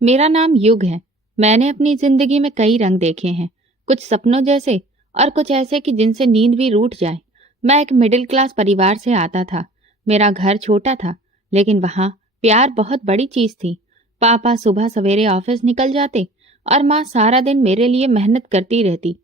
मेरा नाम युग है। मैंने अपनी जिंदगी में कई रंग देखे हैं, कुछ सपनों जैसे और कुछ ऐसे कि जिनसे नींद भी रूठ जाए। मैं एक मिडिल क्लास परिवार से आता था। मेरा घर छोटा था, लेकिन वहाँ प्यार बहुत बड़ी चीज थी। पापा सुबह सवेरे ऑफिस निकल जाते और माँ सारा दिन मेरे लिए मेहनत करती रहती।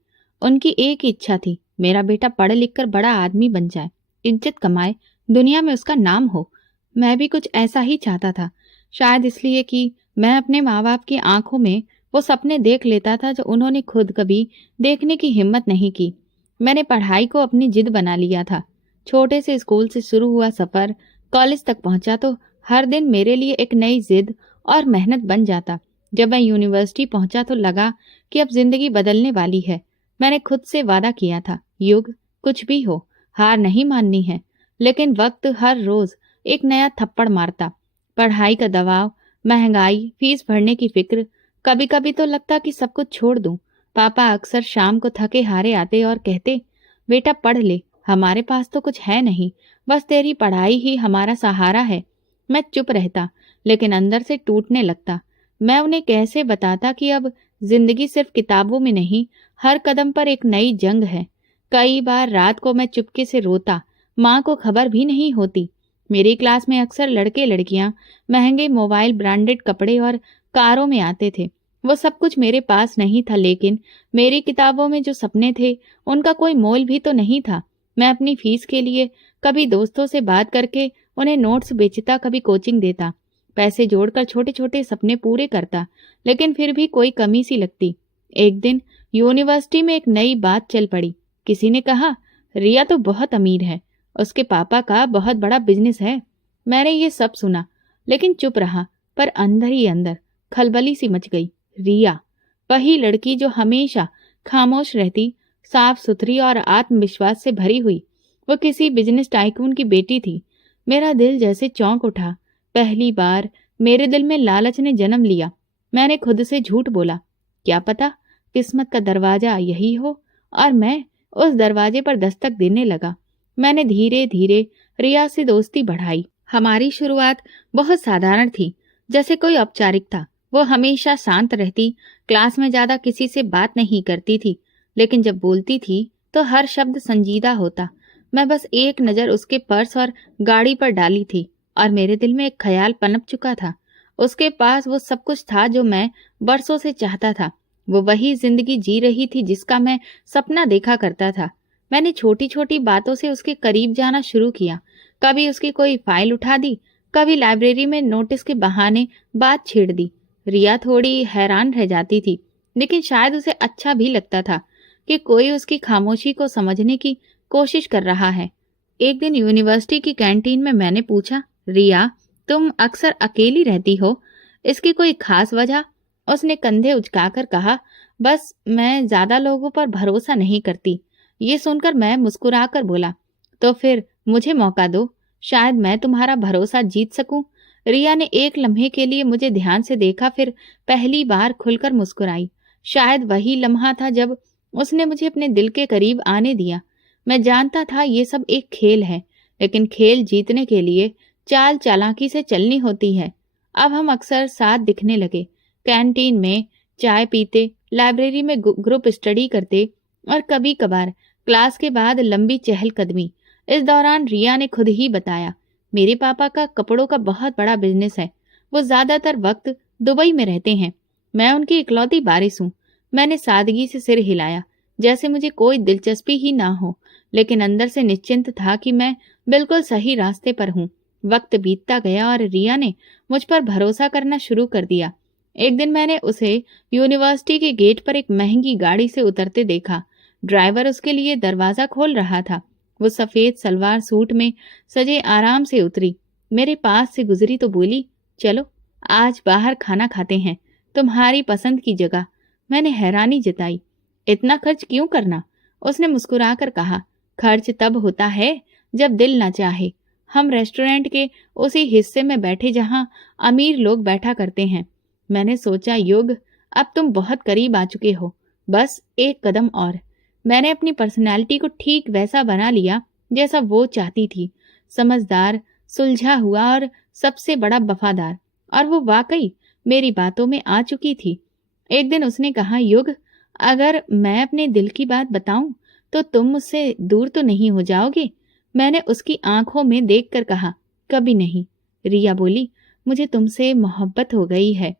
उनकी एक ही इच्छा थी, मेरा बेटा पढ़ लिख कर बड़ा आदमी बन जाए, इज्जत कमाए, दुनिया में उसका नाम हो। मैं भी कुछ ऐसा ही चाहता था, शायद इसलिए कि मैं अपने माँ बाप की आंखों में वो सपने देख लेता था जो उन्होंने खुद कभी देखने की हिम्मत नहीं की। मैंने पढ़ाई को अपनी जिद बना लिया था। छोटे से स्कूल से शुरू हुआ सफर कॉलेज तक पहुंचा तो हर दिन मेरे लिए एक नई जिद और मेहनत बन जाता। जब मैं यूनिवर्सिटी पहुंचा तो लगा कि अब जिंदगी बदलने वाली है। मैंने खुद से वादा किया था, युग, कुछ भी हो हार नहीं माननी है। लेकिन वक्त हर रोज एक नया थप्पड़ मारता। पढ़ाई का दबाव, महंगाई, फीस भरने की फिक्र, कभी कभी तो लगता कि सब कुछ छोड़ दूं। पापा अक्सर शाम को थके हारे आते और कहते, बेटा पढ़ ले, हमारे पास तो कुछ है नहीं, बस तेरी पढ़ाई ही हमारा सहारा है। मैं चुप रहता, लेकिन अंदर से टूटने लगता। मैं उन्हें कैसे बताता कि अब जिंदगी सिर्फ किताबों में नहीं, हर कदम पर एक नई जंग है। कई बार रात को मैं चुपके से रोता, माँ को खबर भी नहीं होती। मेरी क्लास में अक्सर लड़के लड़कियां महंगे मोबाइल, ब्रांडेड कपड़े और कारों में आते थे। वो सब कुछ मेरे पास नहीं था, लेकिन मेरी किताबों में जो सपने थे उनका कोई मोल भी तो नहीं था। मैं अपनी फीस के लिए कभी दोस्तों से बात करके उन्हें नोट्स बेचता, कभी कोचिंग देता, पैसे जोड़कर छोटे छोटे सपने पूरे करता, लेकिन फिर भी कोई कमी सी लगती। एक दिन यूनिवर्सिटी में एक नई बात चल पड़ी। किसी ने कहा, रिया तो बहुत अमीर है, उसके पापा का बहुत बड़ा बिजनेस है। मैंने ये सब सुना, लेकिन चुप रहा, पर अंदर ही अंदर खलबली सी मच गई। रिया, वही लड़की जो हमेशा खामोश रहती, साफ सुथरी और आत्मविश्वास से भरी हुई, वो किसी बिजनेस टाइकून की बेटी थी। मेरा दिल जैसे चौंक उठा। पहली बार मेरे दिल में लालच ने जन्म लिया। मैंने खुद से झूठ बोला, क्या पता किस्मत का दरवाजा यही हो। और मैं उस दरवाजे पर दस्तक देने लगा। मैंने धीरे धीरे रिया से दोस्ती बढ़ाई। हमारी शुरुआत बहुत साधारण थी, जैसे कोई औपचारिकता। वो हमेशा शांत रहती, क्लास में ज्यादा किसी से बात नहीं करती थी, लेकिन जब बोलती थी तो हर शब्द संजीदा होता। मैं बस एक नजर उसके पर्स और गाड़ी पर डाली थी और मेरे दिल में एक ख्याल पनप चुका था। उसके पास वो सब कुछ था जो मैं बरसों से चाहता था। वो वही जिंदगी जी रही थी जिसका मैं सपना देखा करता था। मैंने छोटी छोटी बातों से उसके करीब जाना शुरू किया। कभी उसकी कोई फाइल उठा दी, कभी लाइब्रेरी में नोटिस के बहाने बात छेड़ दी। रिया थोड़ी हैरान रह जाती थी, लेकिन शायद उसे अच्छा भी लगता था कि कोई उसकी खामोशी को समझने की कोशिश कर रहा है। एक दिन यूनिवर्सिटी की कैंटीन में मैंने पूछा, रिया, तुम अक्सर अकेली रहती हो, इसकी कोई खास वजह? उसने कंधे उचकाकर कहा, बस मैं ज्यादा लोगों पर भरोसा नहीं करती। ये सुनकर मैं मुस्कुराकर बोला, तो फिर मुझे मौका दो, शायद मैं तुम्हारा भरोसा जीत सकूं। रिया ने एक लम्हे के लिए मुझे ध्यान से देखा, फिर पहली बार खुलकर मुस्कुराई। शायद वही लम्हा था जब उसने मुझे अपने दिल के करीब आने दिया। मैं जानता था ये सब एक खेल है, लेकिन खेल जीतने के लिए चाल चालाकी से चलनी होती है। अब हम अक्सर साथ दिखने लगे, कैंटीन में चाय पीते, लाइब्रेरी में ग्रुप स्टडी करते और कभी कभार क्लास के बाद लंबी चहलकदमी। इस दौरान रिया ने खुद ही बताया, मेरे पापा का कपड़ों का बहुत बड़ा बिजनेस है, वो ज्यादातर वक्त दुबई में रहते हैं, मैं उनकी इकलौती वारिस हूँ। मैंने सादगी से सिर हिलाया, जैसे मुझे कोई दिलचस्पी ही ना हो, लेकिन अंदर से निश्चिंत था कि मैं बिल्कुल सही रास्ते पर हूँ। वक्त बीतता गया और रिया ने मुझ पर भरोसा करना शुरू कर दिया। एक दिन मैंने उसे यूनिवर्सिटी के गेट पर एक महंगी गाड़ी से उतरते देखा। ड्राइवर उसके लिए दरवाजा खोल रहा था। वो सफेद सलवार सूट में सजे आराम से उतरी, मेरे पास से गुजरी तो बोली, चलो आज बाहर खाना खाते हैं, तुम्हारी पसंद की जगह। मैंने हैरानी जताई, इतना खर्च क्यों करना? उसने मुस्कुराकर कहा, खर्च तब होता है जब दिल ना चाहे। हम रेस्टोरेंट के उसी हिस्से में बैठे जहां अमीर लोग बैठा करते हैं। मैंने सोचा, युग, अब तुम बहुत करीब आ चुके हो, बस एक कदम और। मैंने अपनी पर्सनैलिटी को ठीक वैसा बना लिया जैसा वो चाहती थी, समझदार, सुलझा हुआ और सबसे बड़ा वफादार। और वो वाकई मेरी बातों में आ चुकी थी। एक दिन उसने कहा, युग, अगर मैं अपने दिल की बात बताऊं तो तुम मुझसे दूर तो नहीं हो जाओगे? मैंने उसकी आंखों में देखकर कहा, कभी नहीं। रिया बोली, मुझे तुमसे मोहब्बत हो गई है।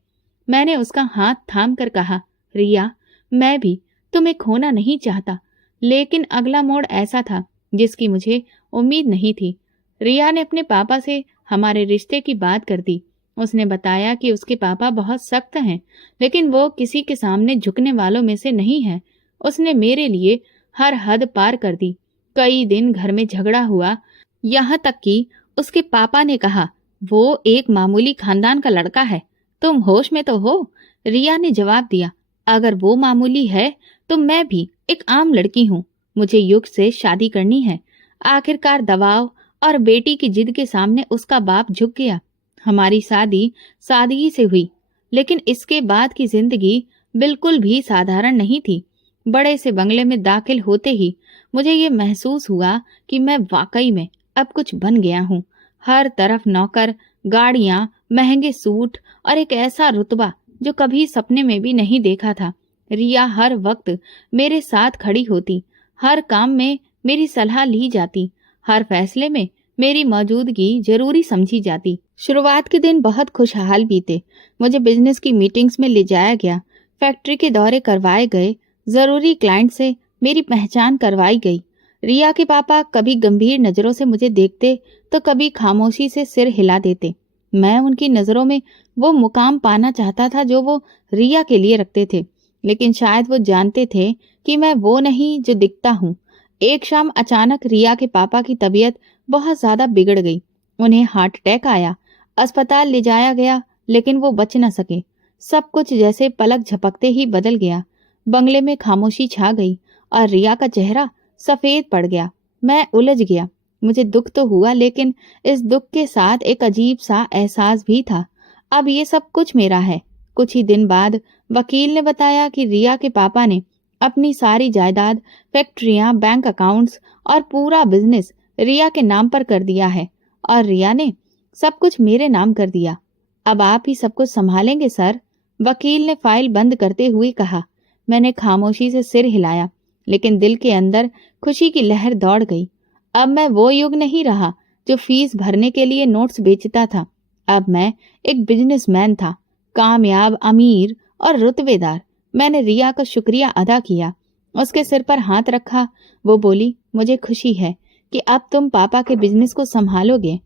मैंने उसका हाथ थाम कर कहा, रिया, मैं भी तुम्हें खोना नहीं चाहता। लेकिन अगला मोड़ ऐसा था जिसकी मुझे उम्मीद नहीं थी। रिया ने अपने पापा से हमारे रिश्ते की बात कर दी। उसने बताया कि उसके पापा बहुत सख्त हैं, लेकिन वो किसी के सामने झुकने वालों में से नहीं है। उसने मेरे लिए हर हद पार कर दी। कई दिन घर में झगड़ा हुआ, यहाँ तक कि उसके पापा ने कहा, वो एक मामूली खानदान का लड़का है, तुम होश में तो हो? रिया ने जवाब दिया, अगर वो मामूली है तो मैं भी एक आम लड़की हूँ। मुझे युग से शादी करनी है। आखिरकार दबाव और बेटी की जिद के सामने उसका बाप झुक गया। हमारी शादी सादगी से हुई, लेकिन इसके बाद की जिंदगी बिल्कुल भी साधारण नहीं थी। बड़े से बंगले में दाखिल होते ही मुझे ये महसूस हुआ कि मैं वाकई में अब कुछ बन गया हूँ। हर तरफ नौकर, गाड़ियां, महंगे सूट और एक ऐसा रुतबा जो कभी सपने में भी नहीं देखा था। रिया हर वक्त मेरे साथ खड़ी होती, हर काम में मेरी सलाह ली जाती, हर फैसले में मेरी मौजूदगी जरूरी समझी जाती। शुरुआत के दिन बहुत खुशहाल बीते। मुझे बिजनेस की मीटिंग्स में ले जाया गया, फैक्ट्री के दौरे करवाए गए, जरूरी क्लाइंट से मेरी पहचान करवाई गई। रिया के पापा कभी गंभीर नजरों से मुझे देखते तो कभी खामोशी से सिर हिला देते। मैं उनकी नजरों में वो मुकाम पाना चाहता था जो वो रिया के लिए रखते थे, लेकिन शायद वो जानते थे कि मैं वो नहीं जो दिखता हूँ। एक शाम अचानक रिया के पापा की तबीयत बहुत ज्यादा बिगड़ गई। उन्हें हार्ट अटैक आया। अस्पताल ले जाया गया, लेकिन वो बच न सके। सब कुछ जैसे पलक झपकते ही बदल गया। बंगले में खामोशी छा गई और रिया का चेहरा सफेद पड़ गया। मैं उलझ गया। मुझे दुख तो हुआ, लेकिन इस दुख के साथ एक अजीब सा एहसास भी था। अब ये सब कुछ मेरा है। कुछ ही दिन बाद वकील ने बताया कि रिया के पापा ने अपनी सारी जायदाद, फैक्ट्रियां, बैंक अकाउंट्स और पूरा बिजनेस रिया के नाम पर कर दिया है, और रिया ने सब कुछ मेरे नाम कर दिया। अब आप ही सब कुछ संभालेंगे सर? वकील ने फाइल बंद करते हुए कहा। मैंने खामोशी से सिर हिलाया, लेकिन दिल के अंदर खुशी की लहर दौड़ गई। अब मैं वो युग नहीं रहा जो फीस भरने के लिए नोट्स बेचता था। अब मैं एक बिजनेसमैन था, कामयाब, अमीर और रुतबेदार। मैंने रिया का शुक्रिया अदा किया, उसके सिर पर हाथ रखा। वो बोली, मुझे खुशी है कि अब तुम पापा के बिजनेस को संभालोगे।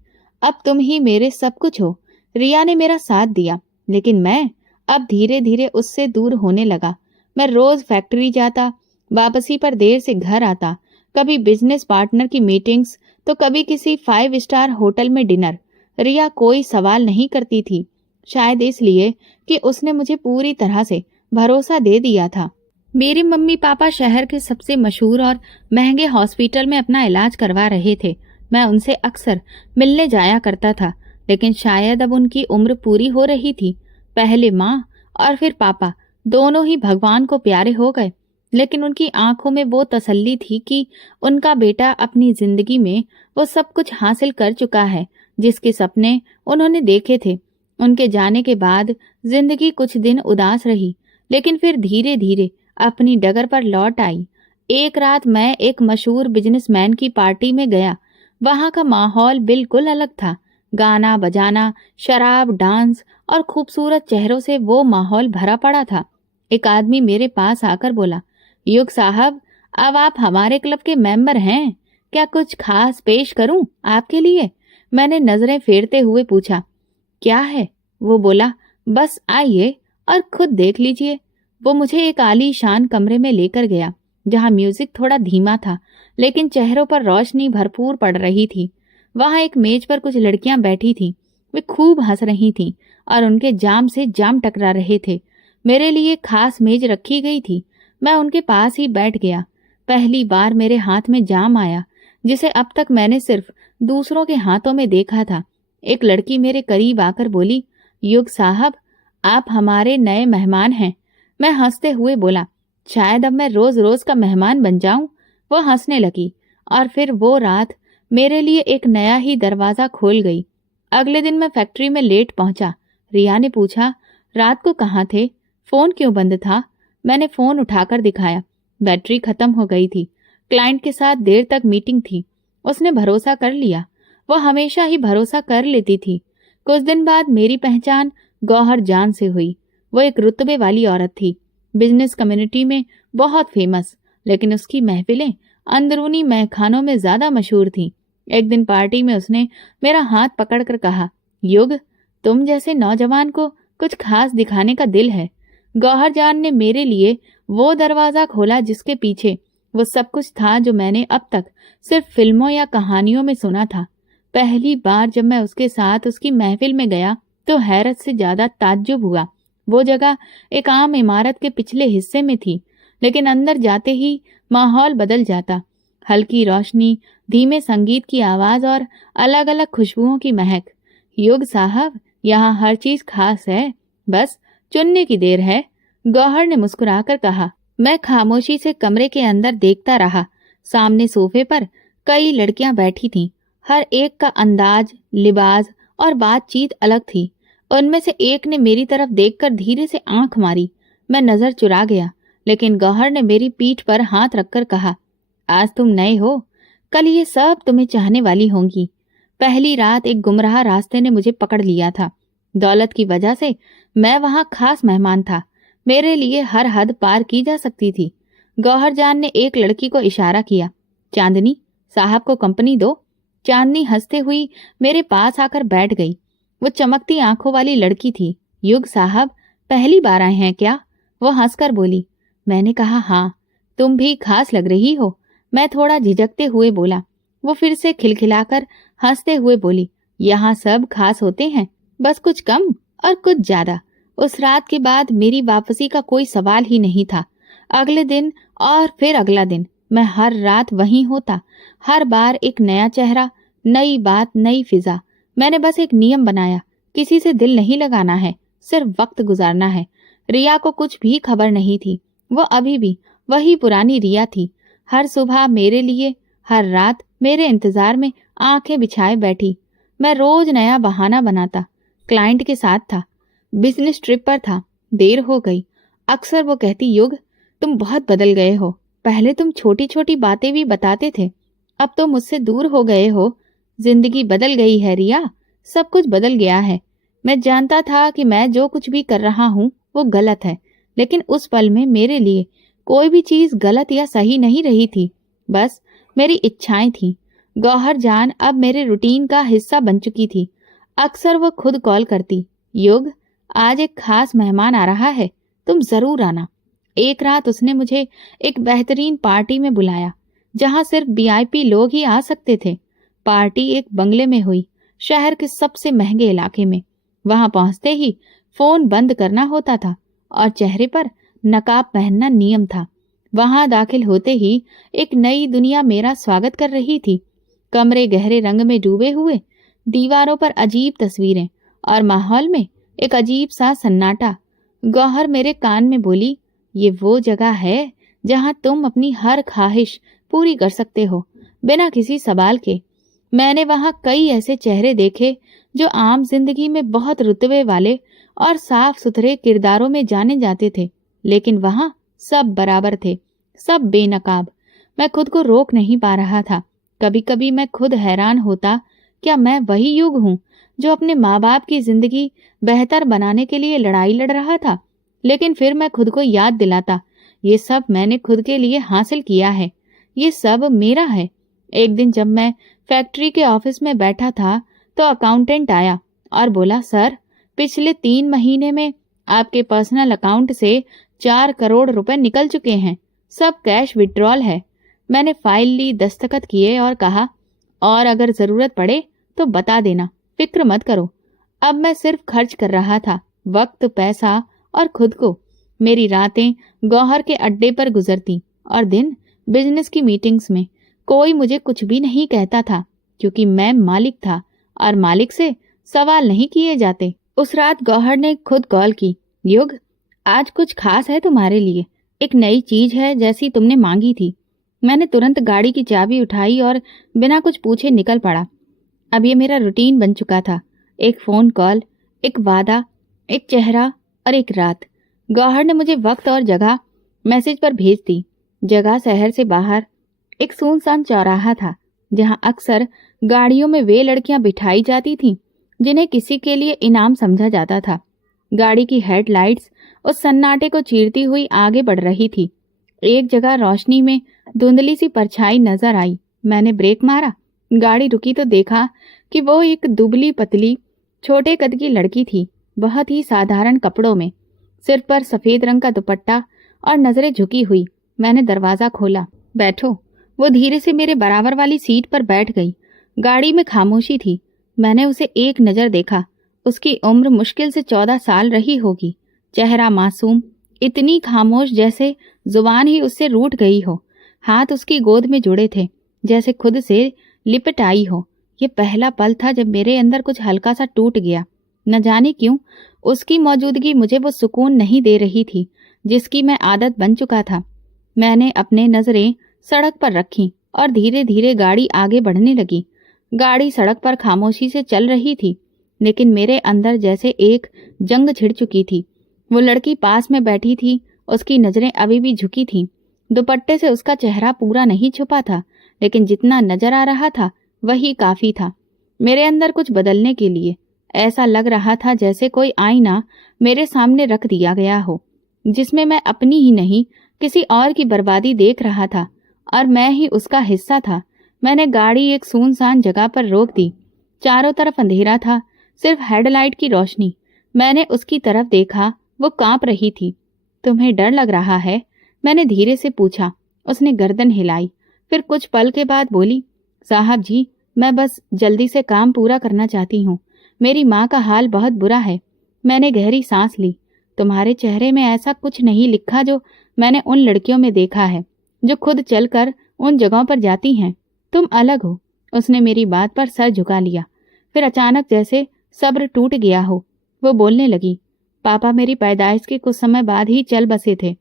अब तुम ही मेरे सब कुछ हो। रिया ने मेरा साथ दिया, लेकिन मैं अब धीरे धीरे उससे दूर होने लगा। मैं रोज फैक्ट्री जाता, वापसी पर देर से घर आता, कभी बिजनेस पार्टनर की मीटिंग्स तो कभी किसी 5 स्टार होटल में डिनर। रिया कोई सवाल नहीं करती थी, शायद इसलिए कि उसने मुझे पूरी तरह से भरोसा दे दिया था। मेरे मम्मी पापा शहर के सबसे मशहूर और महंगे हॉस्पिटल में अपना इलाज करवा रहे थे। मैं उनसे अक्सर मिलने जाया करता था, लेकिन शायद अब उनकी उम्र पूरी हो रही थी। पहले माँ और फिर पापा दोनों ही भगवान को प्यारे हो गए, लेकिन उनकी आंखों में वो तसल्ली थी कि उनका बेटा अपनी जिंदगी में वो सब कुछ हासिल कर चुका है जिसके सपने उन्होंने देखे थे। उनके जाने के बाद जिंदगी कुछ दिन उदास रही, लेकिन फिर धीरे धीरे अपनी डगर पर लौट आई। एक रात मैं एक मशहूर बिजनेसमैन की पार्टी में गया। वहां का माहौल बिल्कुल अलग था। गाना बजाना, शराब, डांस और खूबसूरत चेहरों से वो माहौल भरा पड़ा था। एक आदमी मेरे पास आकर बोला, युग साहब, अब आप हमारे क्लब के मेंबर हैं, क्या कुछ खास पेश करूं आपके लिए? मैंने नजरें फेरते हुए पूछा, क्या है? वो बोला, बस आइए और खुद देख लीजिए। वो मुझे एक आलीशान कमरे में लेकर गया, जहां म्यूजिक थोड़ा धीमा था, लेकिन चेहरों पर रोशनी भरपूर पड़ रही थी। वहां एक मेज पर कुछ लड़कियां बैठी थीं। वे खूब हंस रही थीं और उनके जाम से जाम टकरा रहे थे। मेरे लिए खास मेज रखी गई थी। मैं उनके पास ही बैठ गया। पहली बार मेरे हाथ में जाम आया, जिसे अब तक मैंने सिर्फ दूसरों के हाथों में देखा था। एक लड़की मेरे करीब आकर बोली, युग साहब, आप हमारे नए मेहमान हैं। मैं हंसते हुए बोला, शायद अब मैं रोज रोज का मेहमान बन जाऊं। वो हंसने लगी और फिर वो रात मेरे लिए एक नया ही दरवाजा खोल गई। अगले दिन मैं फैक्ट्री में लेट पहुंचा। रिया ने पूछा, रात को कहाँ थे? फोन क्यों बंद था? मैंने फोन उठाकर दिखाया। बैटरी खत्म हो गई थी। क्लाइंट के साथ देर तक मीटिंग थी। उसने भरोसा कर लिया। वह हमेशा ही भरोसा कर लेती थी। कुछ दिन बाद मेरी पहचान गौहर जान से हुई। वो एक रुतबे वाली औरत थी, बिजनेस कम्युनिटी में बहुत फेमस, लेकिन उसकी महफिलें अंदरूनी महखानों में ज्यादा मशहूर थीं। एक दिन पार्टी में उसने मेरा हाथ पकड़कर कहा, युग, तुम जैसे नौजवान को कुछ खास दिखाने का दिल है। गौहर जान ने मेरे लिए वो दरवाजा खोला जिसके पीछे वो सब कुछ था जो मैंने अब तक सिर्फ फिल्मों या कहानियों में सुना था। पहली बार जब मैं उसके साथ उसकी महफिल में गया तो हैरत से ज्यादा ताज्जुब हुआ। वो जगह एक आम इमारत के पिछले हिस्से में थी, लेकिन अंदर जाते ही माहौल बदल जाता। हल्की रोशनी, धीमे संगीत की आवाज और अलग अलग खुशबुओं की महक। युग साहब, यहाँ हर चीज खास है, बस चुनने की देर है, गौहर ने मुस्कुराकर कहा। मैं खामोशी से कमरे के अंदर देखता रहा। सामने सोफे पर कई लड़कियां बैठी थीं। हर एक का अंदाज, लिबास और बातचीत अलग थी। उनमें से एक ने मेरी तरफ देखकर धीरे से आंख मारी। मैं नजर चुरा गया, लेकिन गौहर ने मेरी पीठ पर हाथ रखकर कहा, आज तुम नए हो, कल ये सब तुम्हें चाहने वाली होंगी। पहली रात एक गुमराह रास्ते ने मुझे पकड़ लिया था। दौलत की वजह से मैं वहां खास मेहमान था। मेरे लिए हर हद पार की जा सकती थी। गौहर जान ने एक लड़की को इशारा किया, चांदनी, साहब को कंपनी दो। चांदनी हंसते हुई मेरे पास आकर बैठ गई। वो चमकती आंखों वाली लड़की थी। युग साहब, पहली बार आए हैं क्या? वो हंसकर बोली। मैंने कहा, हाँ, तुम भी खास लग रही हो। मैं थोड़ा झिझकते हुए बोला। वो फिर से खिलखिलाकर हंसते हुए बोली, यहाँ सब खास होते हैं, बस कुछ कम और कुछ ज्यादा। उस रात के बाद मेरी वापसी का कोई सवाल ही नहीं था। अगले दिन और फिर अगला दिन मैं हर रात वहीं होता। हर बार एक नया चेहरा, नई बात, नई फिजा। मैंने बस एक नियम बनाया, किसी से दिल नहीं लगाना है, सिर्फ वक्त गुजारना है। रिया को कुछ भी खबर नहीं थी। वो अभी भी वही पुरानी रिया थी। हर सुबह मेरे लिए, हर रात मेरे इंतजार में आंखें बिछाए बैठी। मैं रोज नया बहाना बनाता। क्लाइंट के साथ था, बिजनेस ट्रिप पर था, देर हो गई। अक्सर वो कहती, युग, तुम बहुत बदल गए हो। पहले तुम छोटी छोटी बातें भी बताते थे, अब तो मुझसे दूर हो गए हो। जिंदगी बदल गई है रिया, सब कुछ बदल गया है। मैं जानता था कि मैं जो कुछ भी कर रहा हूँ वो गलत है, लेकिन उस पल में मेरे लिए कोई भी चीज गलत या सही नहीं रही थी, बस मेरी इच्छाएं थी। गौहर जान अब मेरे रूटीन का हिस्सा बन चुकी थी। अक्सर वो खुद कॉल करती, युग, आज एक खास मेहमान आ रहा है, तुम जरूर आना। एक रात उसने मुझे एक बेहतरीन पार्टी में बुलाया, जहां सिर्फ वीआईपी लोग ही आ सकते थे। पार्टी एक बंगले में हुई, शहर के सबसे महंगे इलाके में। वहां पहुंचते ही फोन बंद करना होता था और चेहरे पर नकाब पहनना नियम था। वहां दाखिल होते ही एक नई दुनिया मेरा स्वागत कर रही थी। कमरे गहरे रंग में डूबे हुए, दीवारों पर अजीब तस्वीरें और माहौल में एक अजीब सा सन्नाटा। गौहर मेरे कान में बोली, ये वो जगह है जहां तुम अपनी हर ख्वाहिश पूरी कर सकते हो, बिना किसी सवाल के। मैंने वहां कई ऐसे चेहरे देखे जो आम जिंदगी में बहुत रुतबे वाले और साफ सुथरे किरदारों में जाने जाते थे, लेकिन वहां सब बराबर थे, सब बेनकाब। मैं खुद को रोक नहीं पा रहा था। कभी कभी मैं खुद हैरान होता, क्या मैं वही युग हूँ जो अपने माँ बाप की जिंदगी बेहतर बनाने के लिए लड़ाई लड़ रहा था? लेकिन फिर मैं खुद को याद दिलाता, ये सब मैंने खुद के लिए हासिल किया है, ये सब मेरा है। एक दिन जब मैं फैक्ट्री के ऑफिस में बैठा था तो अकाउंटेंट आया और बोला, सर, पिछले 3 महीने में आपके पर्सनल अकाउंट से 4 करोड़ रुपए निकल चुके हैं, सब कैश विड्रॉल है। मैंने फाइल ली, दस्तखत किए और कहा, और अगर जरूरत पड़े तो बता देना, फिक्र मत करो। अब मैं सिर्फ खर्च कर रहा था, वक्त, पैसा और खुद को। मेरी रातें गौहर के अड्डे पर गुजरती और दिन बिजनेस की मीटिंग्स में। कोई मुझे कुछ भी नहीं कहता था, क्योंकि मैं मालिक था और मालिक से सवाल नहीं किए जाते। उस रात गौहर ने खुद कॉल की, युग, आज कुछ खास है तुम्हारे लिए, एक नई चीज है जैसी तुमने मांगी थी। मैंने तुरंत गाड़ी की चाबी उठाई और बिना कुछ पूछे निकल पड़ा। अब ये मेरा रूटीन बन चुका था, एक फोन कॉल, एक वादा, एक चेहरा और एक रात। गौहर ने मुझे वक्त और जगह मैसेज पर भेज दी। जगह शहर से बाहर एक सुनसान चौराहा था, जहां अक्सर गाड़ियों में वे लड़कियां बिठाई जाती थीं जिन्हें किसी के लिए इनाम समझा जाता था। गाड़ी की हेडलाइट्स उस सन्नाटे को चीरती हुई आगे बढ़ रही थी। एक जगह रोशनी में धुंधली सी परछाई नजर आई। मैंने ब्रेक मारा। गाड़ी रुकी तो देखा कि वो एक दुबली पतली छोटे कद की लड़की थी, बहुत ही साधारण कपड़ों में, सिर पर सफेद रंग का दुपट्टा और नजरें झुकी हुई। मैंने दरवाजा खोला। बैठो। वो धीरे से मेरे बराबर वाली सीट पर बैठ गई। गाड़ी में खामोशी थी। मैंने उसे एक नजर देखा। उसकी उम्र मुश्किल से 14 साल रही होगी। चेहरा मासूम, इतनी खामोश जैसे जुबान ही उससे रूठ गई हो। हाथ उसकी गोद में जुड़े थे, जैसे खुद से लिपट आई हो। ये पहला पल था जब मेरे अंदर कुछ हल्का सा टूट गया। न जाने क्यों उसकी मौजूदगी मुझे वो सुकून नहीं दे रही थी जिसकी मैं आदत बन चुका था। मैंने अपने नजरें सड़क पर रखी और धीरे धीरे गाड़ी आगे बढ़ने लगी। गाड़ी सड़क पर खामोशी से चल रही थी, लेकिन मेरे अंदर जैसे एक जंग छिड़ चुकी थी। वो लड़की पास में बैठी थी, उसकी नजरें अभी भी झुकी थीं। दुपट्टे से उसका चेहरा पूरा नहीं छुपा था, लेकिन जितना नजर आ रहा था वही काफी था मेरे अंदर कुछ बदलने के लिए। ऐसा लग रहा था जैसे कोई आईना मेरे सामने रख दिया गया हो, जिसमें मैं अपनी ही नहीं किसी और की बर्बादी देख रहा था, और मैं ही उसका हिस्सा था। मैंने गाड़ी एक सुनसान जगह पर रोक दी। चारों तरफ अंधेरा था, सिर्फ हेडलाइट की रोशनी। मैंने उसकी तरफ देखा। वो कांप रही थी। तुम्हें डर लग रहा है? मैंने धीरे से पूछा। उसने गर्दन हिलाई, फिर कुछ पल के बाद बोली, साहब जी, मैं बस जल्दी से काम पूरा करना चाहती हूँ। मेरी माँ का हाल बहुत बुरा है। मैंने गहरी सांस ली। तुम्हारे चेहरे में ऐसा कुछ नहीं लिखा जो मैंने उन लड़कियों में देखा है जो खुद चलकर उन जगहों पर जाती हैं। तुम अलग हो। उसने मेरी बात पर सर झुका लिया। फिर अचानक जैसे सब्र टूट गया हो, वो बोलने लगी, पापा मेरी पैदाइश के कुछ समय बाद ही चल बसे थे।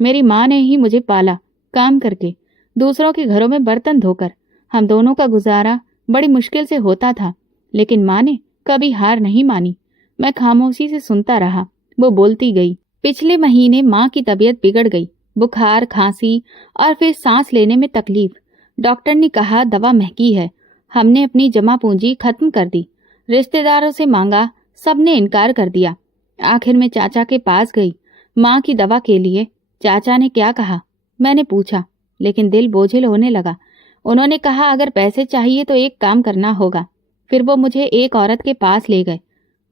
मेरी माँ ने ही मुझे पाला, काम करके, दूसरों के घरों में बर्तन धोकर। हम दोनों का गुजारा बड़ी मुश्किल से होता था, लेकिन माँ ने कभी हार नहीं मानी। मैं खामोशी से सुनता रहा। वो बोलती गई। पिछले महीने माँ की तबीयत बिगड़ गई। बुखार, खांसी और फिर सांस लेने में तकलीफ। डॉक्टर ने कहा दवा महंगी है। हमने अपनी जमा पूंजी खत्म कर दी, रिश्तेदारों से मांगा, सबने इनकार कर दिया। आखिर में चाचा के पास गई माँ की दवा के लिए। चाचा ने क्या कहा? मैंने पूछा, लेकिन दिल बोझिल होने लगा। उन्होंने कहा अगर पैसे चाहिए तो एक काम करना होगा। फिर वो मुझे एक औरत के पास ले गए।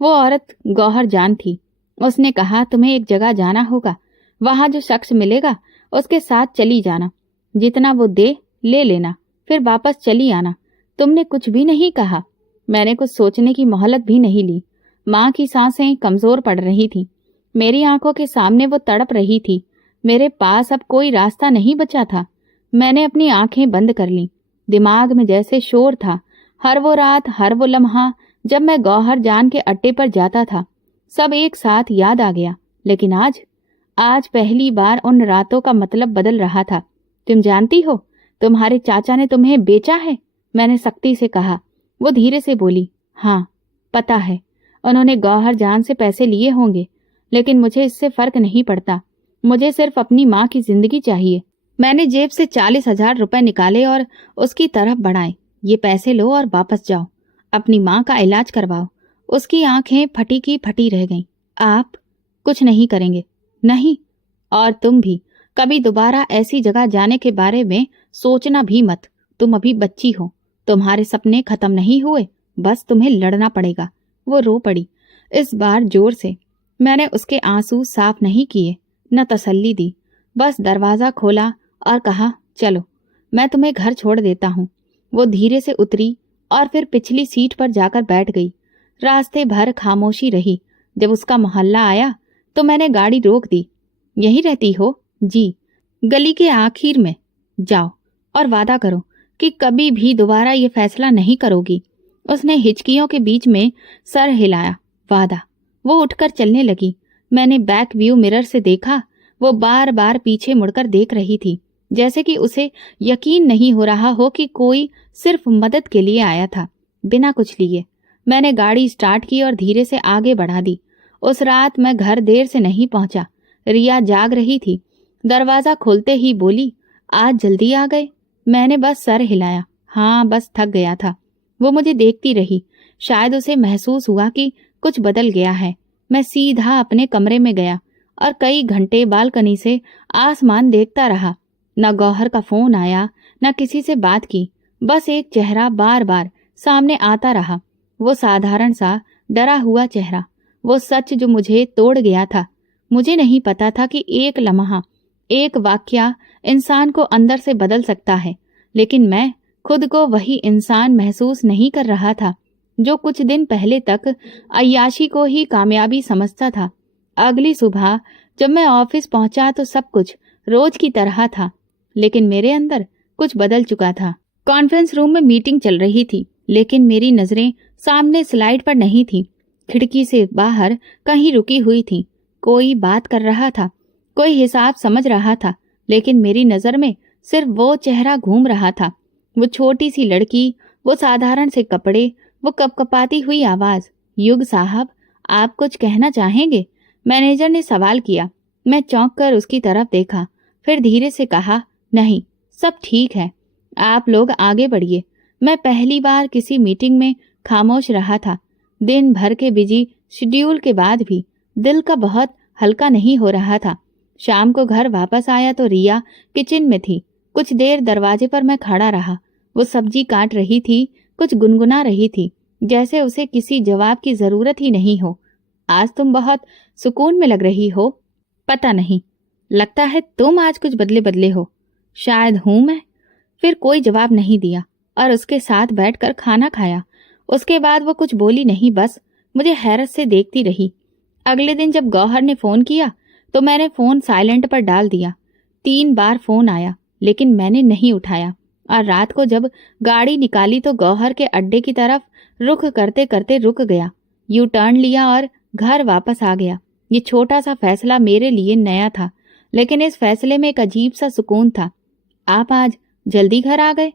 वो औरत गौहर जान थी। उसने कहा तुम्हें एक जगह जाना होगा, वहां जो शख्स मिलेगा उसके साथ चली जाना, जितना वो दे ले लेना, फिर वापस चली आना। तुमने कुछ भी नहीं कहा। मैंने कुछ सोचने की मोहलत भी नहीं ली। माँ की सांसें कमजोर पड़ रही थी। मेरी आंखों के सामने वो तड़प रही थी। मेरे पास अब कोई रास्ता नहीं बचा था। मैंने अपनी आंखें बंद कर लीं। दिमाग में जैसे शोर था। हर वो रात, हर वो लम्हा जब मैं गौहर जान के अड्डे पर जाता था, सब एक साथ याद आ गया। लेकिन आज पहली बार उन रातों का मतलब बदल रहा था। तुम जानती हो, तुम्हारे चाचा ने तुम्हें बेचा है? मैंने सख्ती से कहा। वो धीरे से बोली, हाँ पता है। उन्होंने गौहर जान से पैसे लिए होंगे, लेकिन मुझे इससे फर्क नहीं पड़ता। मुझे सिर्फ अपनी माँ की जिंदगी चाहिए। मैंने जेब से 40,000 रुपए निकाले और उसकी तरफ बढ़ाए। ये पैसे लो और वापस जाओ, अपनी माँ का इलाज करवाओ। उसकी आंखें फटी की फटी रह गईं। आप कुछ नहीं करेंगे? नहीं, और तुम भी कभी दोबारा ऐसी जगह जाने के बारे में सोचना भी मत। तुम अभी बच्ची हो, तुम्हारे सपने खत्म नहीं हुए, बस तुम्हें लड़ना पड़ेगा। वो रो पड़ी, इस बार जोर से। मैंने उसके आंसू साफ नहीं किए, न तसल्ली दी, बस दरवाजा खोला और कहा, चलो मैं तुम्हें घर छोड़ देता हूँ। वो धीरे से उतरी और फिर पिछली सीट पर जाकर बैठ गई। रास्ते भर खामोशी रही। जब उसका मोहल्ला आया तो मैंने गाड़ी रोक दी। यहीं रहती हो? जी। गली के आखिर में। जाओ और वादा करो कि कभी भी दोबारा ये फैसला नहीं करोगी। उसने हिचकियों के बीच में सर हिलाया। वादा। वो उठकर चलने लगी। मैंने बैक व्यू मिरर से देखा। वो बार बार पीछे मुड़कर देख रही थी, जैसे कि उसे यकीन नहीं हो रहा हो कि कोई सिर्फ मदद के लिए आया था, बिना कुछ लिए। मैंने गाड़ी स्टार्ट की और धीरे से आगे बढ़ा दी। उस रात मैं घर देर से नहीं पहुंचा। रिया जाग रही थी। दरवाजा खोलते ही बोली, आज जल्दी आ गए। मैंने बस सर हिलाया। हाँ, बस थक गया था। वो मुझे देखती रही। शायद उसे महसूस हुआ कि कुछ बदल गया है। मैं सीधा अपने कमरे में गया और कई घंटे बालकनी से आसमान देखता रहा। न गौहर का फोन आया, न किसी से बात की। बस एक चेहरा बार बार सामने आता रहा, वो साधारण सा डरा हुआ चेहरा, वो सच जो मुझे तोड़ गया था। मुझे नहीं पता था कि एक लम्हा, एक वाकया इंसान को अंदर से बदल सकता है, लेकिन मैं खुद को वही इंसान महसूस नहीं कर रहा था जो कुछ दिन पहले तक अय्याशी को ही कामयाबी समझता था। अगली सुबह जब मैं ऑफिस पहुंचा तो सब कुछ रोज की तरह था, लेकिन मेरे अंदर कुछ बदल चुका था। कॉन्फ्रेंस रूम में मीटिंग चल रही थी, लेकिन मेरी नजरें सामने स्लाइड पर नहीं थी। खिड़की से बाहर कहीं रुकी हुई थी। कोई बात कर रहा था, कोई हिसाब समझ रहा था, लेकिन मेरी नजर में सिर्फ वो चेहरा घूम रहा था। वो छोटी सी लड़की, वो साधारण से कपड़े, वो कपकपाती हुई आवाज। युग साहब, आप कुछ कहना चाहेंगे? मैनेजर ने सवाल किया। मैं चौंक कर उसकी तरफ देखा, फिर धीरे से कहा, नहीं, सब ठीक है, आप लोग आगे बढ़िए। मैं पहली बार किसी मीटिंग में खामोश रहा था। दिन भर के बिजी शेड्यूल के बाद भी दिल का बहुत हल्का नहीं हो रहा था। शाम को घर वापस आया तो रिया किचन में थी। कुछ देर दरवाजे पर मैं खड़ा रहा। वो सब्जी काट रही थी, कुछ गुनगुना रही थी, जैसे उसे किसी जवाब की जरूरत ही नहीं हो। आज तुम बहुत सुकून में लग रही हो। पता नहीं, लगता है तुम आज कुछ बदले बदले हो। शायद हूं मैं। फिर कोई जवाब नहीं दिया और उसके साथ बैठकर खाना खाया। उसके बाद वो कुछ बोली नहीं, बस मुझे हैरत से देखती रही। अगले दिन जब गौहर ने फोन किया तो मैंने फोन साइलेंट पर डाल दिया। 3 बार फोन आया, लेकिन मैंने नहीं उठाया। और रात को जब गाड़ी निकाली तो गौहर के अड्डे की तरफ रुख करते करते रुक गया। यू टर्न लिया और घर वापस आ गया। ये छोटा सा फैसला मेरे लिए नया था, लेकिन इस फैसले में एक अजीब सा सुकून था। आप आज जल्दी घर आ गए?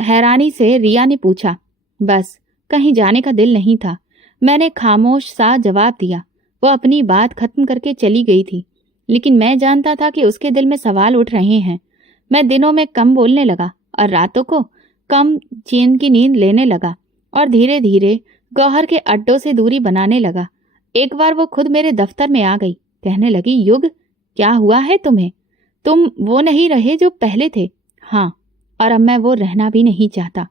हैरानी से रिया ने पूछा। बस, कहीं जाने का दिल नहीं था, मैंने खामोश सा जवाब दिया। वो अपनी बात खत्म करके चली गई थी, लेकिन मैं जानता था कि उसके दिल में सवाल उठ रहे हैं। मैं दिनों में कम बोलने लगा और रातों को कम चैन की नींद लेने लगा और धीरे धीरे गौहर के अड्डों से दूरी बनाने लगा। एक बार वो खुद मेरे दफ्तर में आ गई, कहने लगी, युग, क्या हुआ है तुम्हें? तुम वो नहीं रहे जो पहले थे। हाँ, और अब मैं वो रहना भी नहीं चाहता।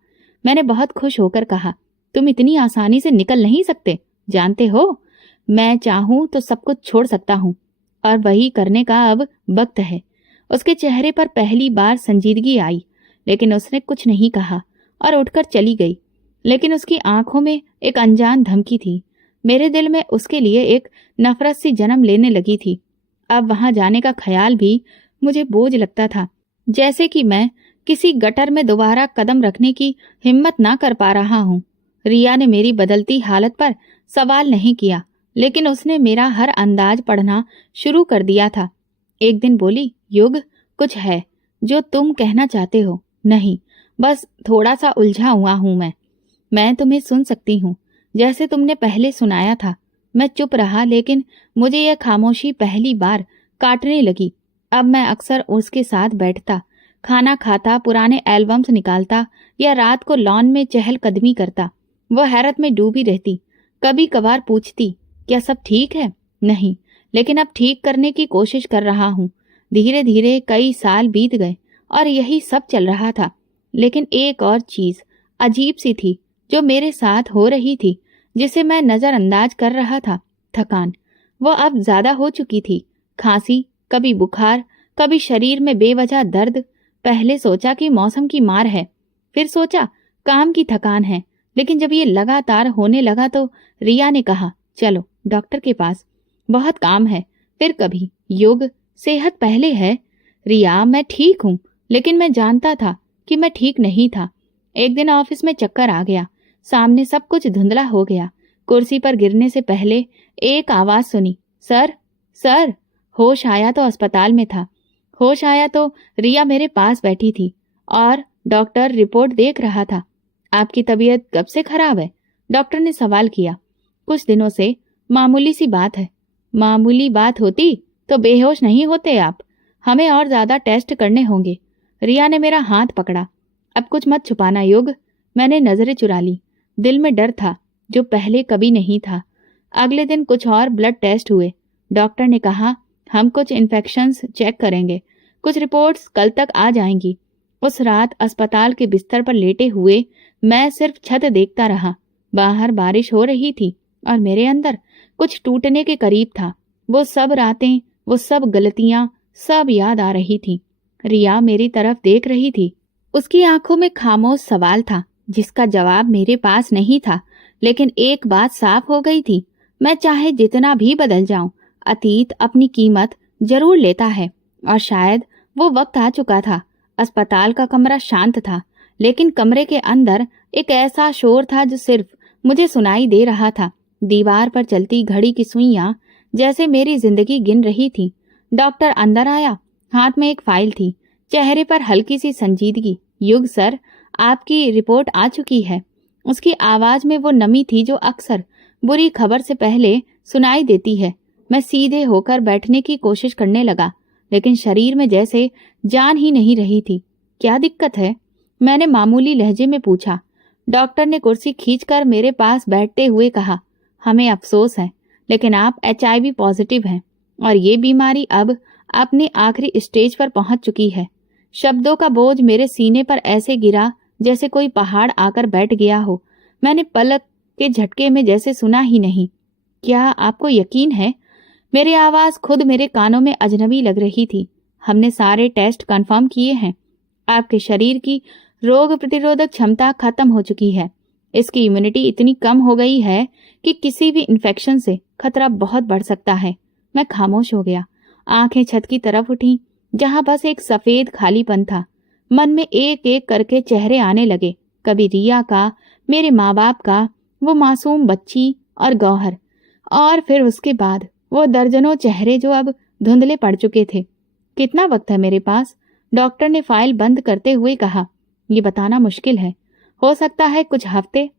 मैंने बहुत खुश होकर कहा, तुम इतनी आसानी से निकल नहीं सकते, जानते हो। मैं चाहूं तो सब कुछ छोड़ सकता हूं, और वही करने का अब वक्त है। उसके चेहरे पर पहली बार संजीदगी आई, लेकिन उसने कुछ नहीं कहा और उठकर चली गई। लेकिन उसकी आंखों में एक अनजान धमकी थी। मेरे दिल में उसके लिए एक नफरत सी जन्म लेने लगी थी। अब वहां जाने का ख्याल भी मुझे बोझ लगता था, जैसे कि मैं किसी गटर में दोबारा कदम रखने की हिम्मत ना कर पा रहा हूं। रिया ने मेरी बदलती हालत पर सवाल नहीं किया, लेकिन उसने मेरा हर अंदाज पढ़ना शुरू कर दिया था। एक दिन बोली, युग, कुछ है जो तुम कहना चाहते हो? नहीं, बस थोड़ा सा उलझा हुआ हूं मैं तुम्हें सुन सकती हूँ, जैसे तुमने पहले सुनाया था। मैं चुप रहा, लेकिन मुझे यह खामोशी पहली बार काटने लगी। अब मैं अक्सर उसके साथ बैठता, खाना खाता, पुराने एल्बम्स निकालता या रात को लॉन में चहलकदमी करता। वो हैरत में डूबी रहती। कभी कभार पूछती, क्या सब ठीक है? नहीं, लेकिन अब ठीक करने की कोशिश कर रहा हूँ। धीरे धीरे कई साल बीत गए और यही सब चल रहा था। लेकिन एक और चीज अजीब सी थी जो मेरे साथ हो रही थी, जिसे मैं नजरअंदाज कर रहा था। थकान। वो अब ज्यादा हो चुकी थी। खांसी, कभी बुखार, कभी शरीर में बेवजह दर्द। पहले सोचा कि मौसम की मार है, फिर सोचा काम की थकान है, लेकिन जब ये लगातार होने लगा तो रिया ने कहा, चलो डॉक्टर के पास, बहुत काम है। फिर कभी, योग, सेहत पहले है। रिया, मैं ठीक हूँ, लेकिन मैं जानता था कि मैं ठीक नहीं था। एक दिन ऑफिस में चक्कर आ गया, सामने सब कुछ धुंधला हो गया। कुर्सी पर गिरने से पहले एक आवाज सुनी, सर, सर। होश आया तो अस्पताल में था। होश आया तो रिया मेरे पास बैठी थी और डॉक्टर रिपोर्ट देख रहा था। आपकी तबीयत कब से खराब है? डॉक्टर ने सवाल किया। कुछ दिनों से, मामूली सी बात है। मामूली बात होती तो बेहोश नहीं होते आप। हमें और ज्यादा टेस्ट करने होंगे। रिया ने मेरा हाथ पकड़ा। अब कुछ मत छुपाना युग। मैंने नजरें चुरा ली। दिल में डर था जो पहले कभी नहीं था। अगले दिन कुछ और ब्लड टेस्ट हुए। डॉक्टर ने कहा हम कुछ इन्फेक्शंस चेक करेंगे, कुछ रिपोर्ट्स कल तक आ जाएंगी। उस रात अस्पताल के बिस्तर पर लेटे हुए मैं सिर्फ छत देखता रहा। बाहर बारिश हो रही थी और मेरे अंदर कुछ टूटने के करीब था। वो सब रातें, वो सब गलतियां, सब याद आ रही थी। रिया मेरी तरफ देख रही थी। उसकी आंखों में खामोश सवाल था जिसका जवाब मेरे पास नहीं था। लेकिन एक बात साफ हो गई थी, मैं चाहे जितना भी बदल जाऊं, अतीत अपनी कीमत जरूर लेता है। और शायद वो वक्त आ चुका था। अस्पताल का कमरा शांत था, लेकिन कमरे के अंदर एक ऐसा शोर था जो सिर्फ मुझे सुनाई दे रहा था। दीवार पर चलती घड़ी की सुइयां जैसे मेरी जिंदगी गिन रही थी। डॉक्टर अंदर आया। हाथ में एक फाइल थी, चेहरे पर हल्की सी संजीदगी। युग सर, आपकी रिपोर्ट आ चुकी है। उसकी आवाज में वो नमी थी जो अक्सर बुरी खबर से पहले सुनाई देती है। मैं सीधे होकर बैठने की कोशिश करने लगा, लेकिन शरीर में जैसे जान ही नहीं रही थी। क्या दिक्कत है? मैंने मामूली लहजे में पूछा। डॉक्टर ने कुर्सी खींचकर मेरे पास बैठते हुए कहा, हमें अफसोस है, लेकिन आप HIV पॉजिटिव हैं और ये बीमारी अब अपने आखिरी स्टेज पर पहुंच चुकी है। शब्दों का बोझ मेरे सीने पर ऐसे गिरा जैसे कोई पहाड़ आकर बैठ गया हो। मैंने पलक के झटके में जैसे सुना ही नहीं। क्या आपको यकीन है? मेरी आवाज खुद मेरे कानों में अजनबी लग रही थी। हमने सारे टेस्ट कंफर्म किए हैं। आपके शरीर की रोग प्रतिरोधक क्षमता खत्म हो चुकी है। इसकी इम्यूनिटी इतनी कम हो गई है कि किसी भी इन्फेक्शन से खतरा बहुत बढ़ सकता है। मैं खामोश हो गया। आंखें छत की तरफ उठी, जहां बस एक सफेद खालीपन था। मन में एक एक करके चेहरे आने लगे। कभी रिया का, मेरे माँ बाप का, वो मासूम बच्ची और गौहर, और फिर उसके बाद वो दर्जनों चेहरे जो अब धुंधले पड़ चुके थे। कितना वक्त है मेरे पास? डॉक्टर ने फाइल बंद करते हुए कहा। ये बताना मुश्किल है। हो सकता है कुछ हफ्ते,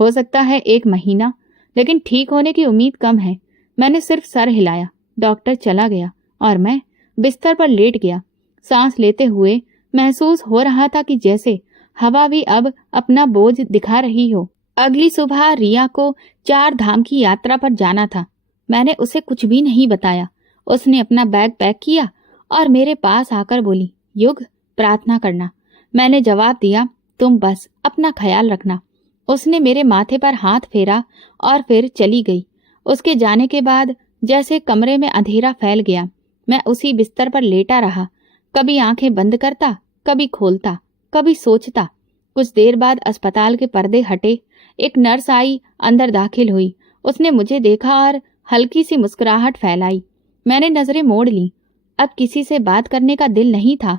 हो सकता है 1 महीना, लेकिन ठीक होने की उम्मीद कम है। मैंने सिर्फ सर हिलाया। डॉक्टर चला गया और मैं बिस्तर पर लेट गया। सांस लेते हुए महसूस हो रहा था कि जैसे हवा भी अब अपना बोझ दिखा रही हो। अगली सुबह रिया को 4 धाम की यात्रा पर जाना था। मैंने उसे कुछ भी नहीं बताया। उसने अपना बैग पैक किया और मेरे पास आकर बोली, युग, प्रार्थना करना। मैंने जवाब दिया, तुम बस अपना ख्याल रखना। उसने मेरे माथे पर हाथ फेरा और फिर चली गई। उसके जाने के बाद जैसे कमरे में अंधेरा फैल गया। मैं उसी बिस्तर पर लेटा रहा, कभी आंखें बंद करता, कभी खोलता, कभी सोचता। कुछ देर बाद अस्पताल के पर्दे हटे। एक नर्स आई, अंदर दाखिल हुई। उसने मुझे देखा और हल्की सी मुस्कुराहट फैलाई। मैंने नजरें मोड़ ली। अब किसी से बात करने का दिल नहीं था।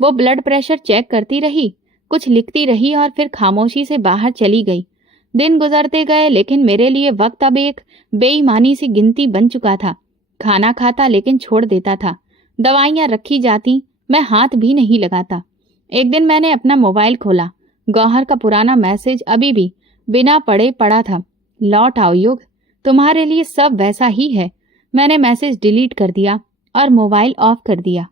वो ब्लड प्रेशर चेक करती रही, कुछ लिखती रही और फिर खामोशी से बाहर चली गई। दिन गुजरते गए, लेकिन मेरे लिए वक्त अब एक बेईमानी सी गिनती बन चुका था। खाना खाता लेकिन छोड़ देता था। दवाइयां रखी जाती, मैं हाथ भी नहीं लगाता। एक दिन मैंने अपना मोबाइल खोला। गौहर का पुराना मैसेज अभी भी बिना पढ़े पड़ा था। लौट आओ युग, तुम्हारे लिए सब वैसा ही है। मैंने मैसेज डिलीट कर दिया और मोबाइल ऑफ कर दिया।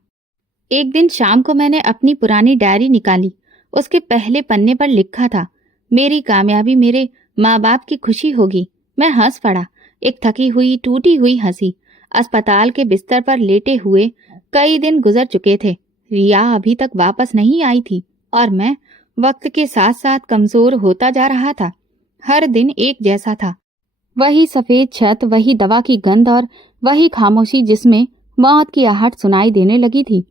एक दिन शाम को मैंने अपनी पुरानी डायरी निकाली। उसके पहले पन्ने पर लिखा था, मेरी कामयाबी मेरे माँ बाप की खुशी होगी। मैं हंस पड़ा, एक थकी हुई टूटी हुई हंसी। अस्पताल के बिस्तर पर लेटे हुए कई दिन गुजर चुके थे। रिया अभी तक वापस नहीं आई थी और मैं वक्त के साथ साथ कमजोर होता जा रहा था। हर दिन एक जैसा था। वही सफेद छत, वही दवा की गंध और वही खामोशी जिसमें मौत की आहट सुनाई देने लगी थी।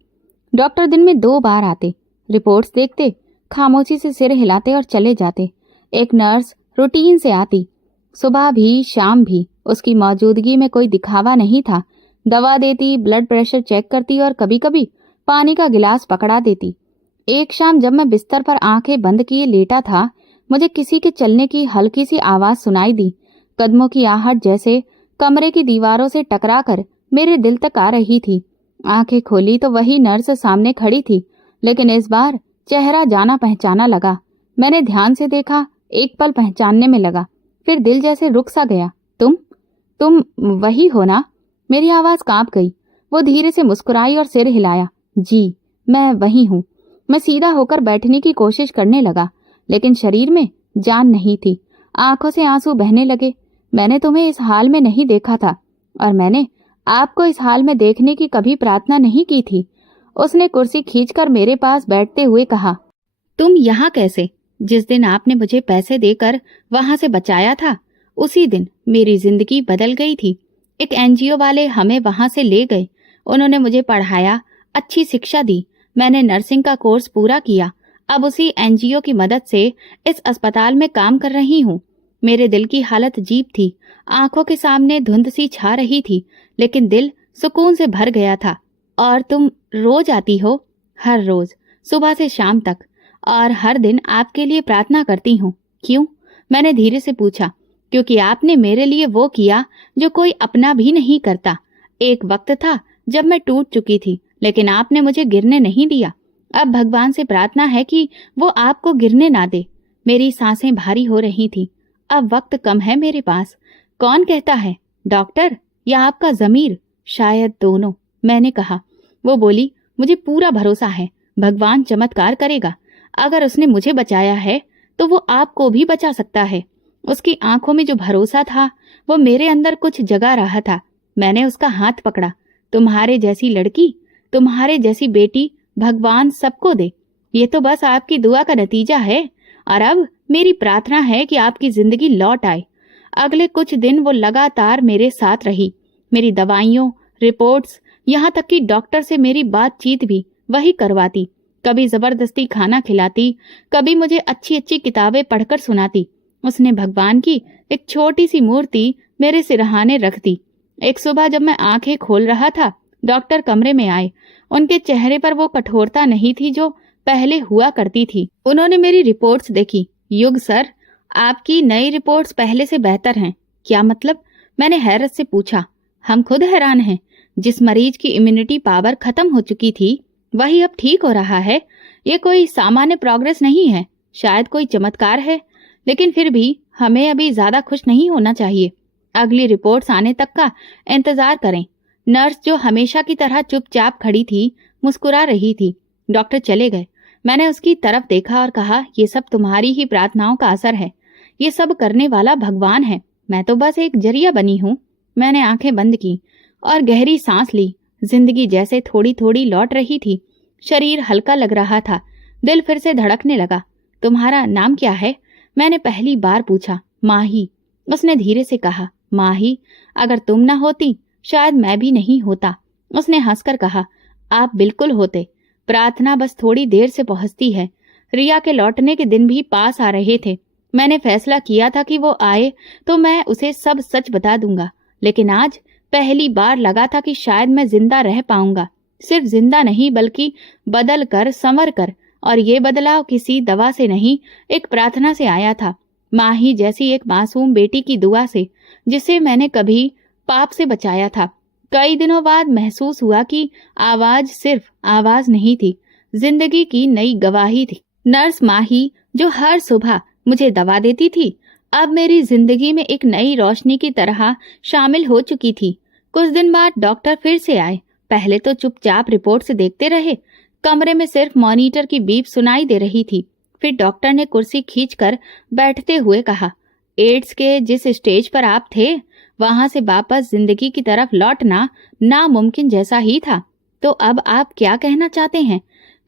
डॉक्टर दिन में 2 बार आते, रिपोर्ट्स देखते, खामोशी से सिर हिलाते और चले जाते। एक नर्स रूटीन से आती, सुबह भी शाम भी। उसकी मौजूदगी में कोई दिखावा नहीं था। दवा देती, ब्लड प्रेशर चेक करती और कभी कभी पानी का गिलास पकड़ा देती। एक शाम जब मैं बिस्तर पर आंखें बंद किए लेटा था, मुझे किसी के चलने की हल्की सी आवाज सुनाई दी। कदमों की आहट जैसे कमरे की दीवारों से टकराकर मेरे दिल तक आ रही थी। आंखें खोली तो वही नर्स सामने खड़ी थी, लेकिन इस बार चेहरा जाना पहचाना लगा। मैंने ध्यान से देखा, एक पल पहचानने में लगा, फिर दिल जैसे रुक सा गया। तुम? तुम वही हो ना? मेरी आवाज कांप गई। वो धीरे से मुस्कुराई और सिर हिलाया। जी, मैं वही हूँ। मैं सीधा होकर बैठने की कोशिश करने लगा, लेकिन शरीर में जान नहीं थी। आंखों से आंसू बहने लगे। मैंने तुम्हें इस हाल में नहीं देखा था, और मैंने आपको इस हाल में देखने की कभी प्रार्थना नहीं की थी। उसने कुर्सी खींचकर मेरे पास बैठते हुए कहा, तुम यहाँ कैसे? जिस दिन आपने मुझे पैसे देकर वहां से बचाया था, उसी दिन मेरी जिंदगी बदल गई थी। एक एनजीओ वाले हमें वहां से ले गए। उन्होंने मुझे पढ़ाया, अच्छी शिक्षा दी। मैंने नर्सिंग का कोर्स पूरा किया। अब उसी एनजीओ की मदद से इस अस्पताल में काम कर रही हूँ। मेरे दिल की हालत अजीब थी। आंखों के सामने धुंध सी छा रही थी, लेकिन दिल सुकून से भर गया था। और तुम रोज आती हो? हर रोज, सुबह से शाम तक, और हर दिन आपके लिए प्रार्थना करती हूँ। क्यों? मैंने धीरे से पूछा। क्योंकि आपने मेरे लिए वो किया जो कोई अपना भी नहीं करता। एक वक्त था जब मैं टूट चुकी थी, लेकिन आपने मुझे गिरने नहीं दिया। अब भगवान से प्रार्थना है कि वो आपको गिरने ना दे। मेरी सांसें भारी हो रही थी। अब वक्त कम है मेरे पास। कौन कहता है, डॉक्टर या आपका ज़मीर? शायद दोनों, मैंने कहा। वो बोली, मुझे पूरा भरोसा है, भगवान चमत्कार करेगा। अगर उसने मुझे बचाया है तो वो आपको भी बचा सकता है। उसकी आंखों में जो भरोसा था, वो मेरे अंदर कुछ जगा रहा था। मैंने उसका हाथ पकड़ा। तुम्हारे जैसी लड़की, तुम्हारे जैसी बेटी भगवान सबको दे। ये तो बस आपकी दुआ का नतीजा है। और अब मेरी प्रार्थना है कि आपकी जिंदगी लौट आए। अगले कुछ दिन वो लगातार मेरे साथ रही। मेरी दवाइयों, रिपोर्ट्स, यहाँ तक कि डॉक्टर से मेरी बातचीत भी वही करवाती। कभी जबरदस्ती खाना खिलाती, कभी मुझे अच्छी अच्छी किताबें पढ़कर सुनाती। उसने भगवान की एक छोटी सी मूर्ति मेरे सिरहाने रख दी। एक सुबह जब मैं आंखें खोल रहा था, डॉक्टर कमरे में आए। उनके चेहरे पर वो कठोरता नहीं थी जो पहले हुआ करती थी। उन्होंने मेरी रिपोर्ट्स देखी। युग सर, आपकी नई रिपोर्ट्स पहले से बेहतर हैं। क्या मतलब? मैंने हैरत से पूछा। हम खुद हैरान हैं। जिस मरीज की इम्यूनिटी पावर खत्म हो चुकी थी, वही अब ठीक हो रहा है। ये कोई सामान्य प्रोग्रेस नहीं है, शायद कोई चमत्कार है। लेकिन फिर भी हमें अभी ज्यादा खुश नहीं होना चाहिए। अगली रिपोर्ट्स आने तक का इंतजार करें। नर्स, जो हमेशा की तरह चुपचाप खड़ी थी, मुस्कुरा रही थी। डॉक्टर चले गए। मैंने उसकी तरफ देखा और कहा, ये सब तुम्हारी ही प्रार्थनाओं का असर है। ये सब करने वाला भगवान है। मैं तो बस एक जरिया बनी हूँ। मैंने आंखें बंद की और गहरी सांस ली। जिंदगी जैसे थोड़ी थोड़ी लौट रही थी। शरीर हल्का लग रहा था। दिल फिर से धड़कने लगा। तुम्हारा नाम क्या है? मैंने पहली बार पूछा। माही, उसने धीरे से कहा। माही, अगर तुम न होती, शायद मैं भी नहीं होता। उसने हंसकर कहा, आप बिल्कुल होते। प्रार्थना बस थोड़ी देर से पहुंचती है। रिया के लौटने के दिन भी पास आ रहे थे। मैंने फैसला किया था कि वो आए तो मैं उसे सब सच बता दूंगा। लेकिन आज पहली बार लगा था कि शायद मैं जिंदा रह पाऊंगा। सिर्फ जिंदा नहीं, बल्कि बदल कर, संवर कर। और ये बदलाव किसी दवा से नहीं, एक प्रार्थना से आया था। माही जैसी एक मासूम बेटी की दुआ से, जिसे मैंने कभी पाप से बचाया था। कई दिनों बाद महसूस हुआ कि आवाज सिर्फ आवाज नहीं थी, जिंदगी की नई गवाही थी। नर्स माही, जो हर सुबह मुझे दवा देती थी, अब मेरी जिंदगी में एक नई रोशनी की तरह शामिल हो चुकी थी। कुछ दिन बाद डॉक्टर फिर से आए। पहले तो चुपचाप रिपोर्ट से देखते रहे। कमरे में सिर्फ मॉनिटर की बीप सुनाई दे रही थी। फिर डॉक्टर ने कुर्सी खींचकर बैठते हुए कहा, एड्स के जिस स्टेज पर आप थे, वहां से वापस जिंदगी की तरफ लौटना नामुमकिन जैसा ही था। तो अब आप क्या कहना चाहते हैं?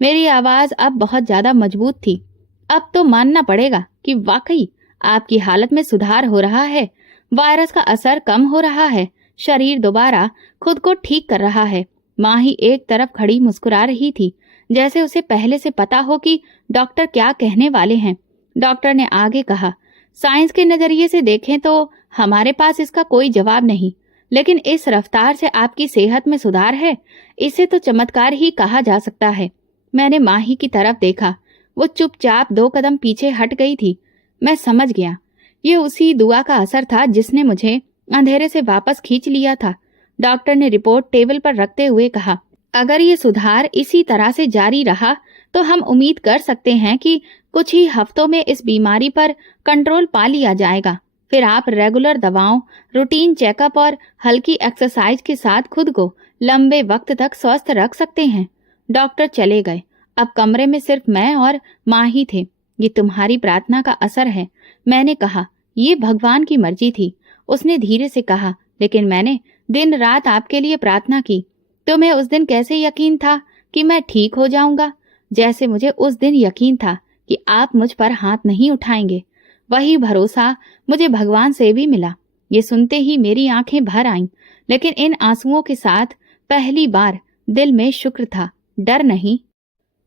मेरी आवाज अब बहुत ज्यादा मजबूत थी। अब तो मानना पड़ेगा कि वाकई आपकी हालत में सुधार हो रहा है। वायरस का असर कम हो रहा है। शरीर दोबारा खुद को ठीक कर रहा है। माही एक तरफ खड़ी मुस्कुरा रही थी, जैसे उसे पहले से पता हो कि डॉक्टर क्या कहने वाले हैं। डॉक्टर ने आगे कहा, साइंस के नजरिए से देखें तो हमारे पास इसका कोई जवाब नहीं, लेकिन इस रफ्तार से आपकी सेहत में सुधार है, इसे तो चमत्कार ही कहा जा सकता है। मैंने माही की तरफ देखा। वो चुपचाप 2 कदम पीछे हट गई थी। मैं समझ गया, ये उसी दुआ का असर था जिसने मुझे अंधेरे से वापस खींच लिया था। डॉक्टर ने रिपोर्ट टेबल पर रखते हुए कहा, अगर ये सुधार इसी तरह से जारी रहा तो हम उम्मीद कर सकते हैं कि कुछ ही हफ्तों में इस बीमारी पर कंट्रोल पा लिया जाएगा। फिर आप रेगुलर दवाओं, रूटीन चेकअप और हल्की एक्सरसाइज के साथ खुद को लंबे वक्त तक स्वस्थ रख सकते हैं। डॉक्टर चले गए। अब कमरे में सिर्फ मैं और माँ ही थे। ये तुम्हारी प्रार्थना का असर है, मैंने कहा। ये भगवान की मर्जी थी, उसने धीरे से कहा, लेकिन मैंने दिन रात आपके लिए प्रार्थना की। तुम्हें उस दिन कैसे यकीन था कि मैं ठीक हो जाऊंगा, जैसे मुझे उस दिन यकीन था कि आप मुझ पर हाथ नहीं उठाएंगे। वही भरोसा मुझे भगवान से भी मिला। ये सुनते ही मेरी आंखें भर आईं, लेकिन इन आंसुओं के साथ पहली बार दिल में शुक्र था, डर नहीं।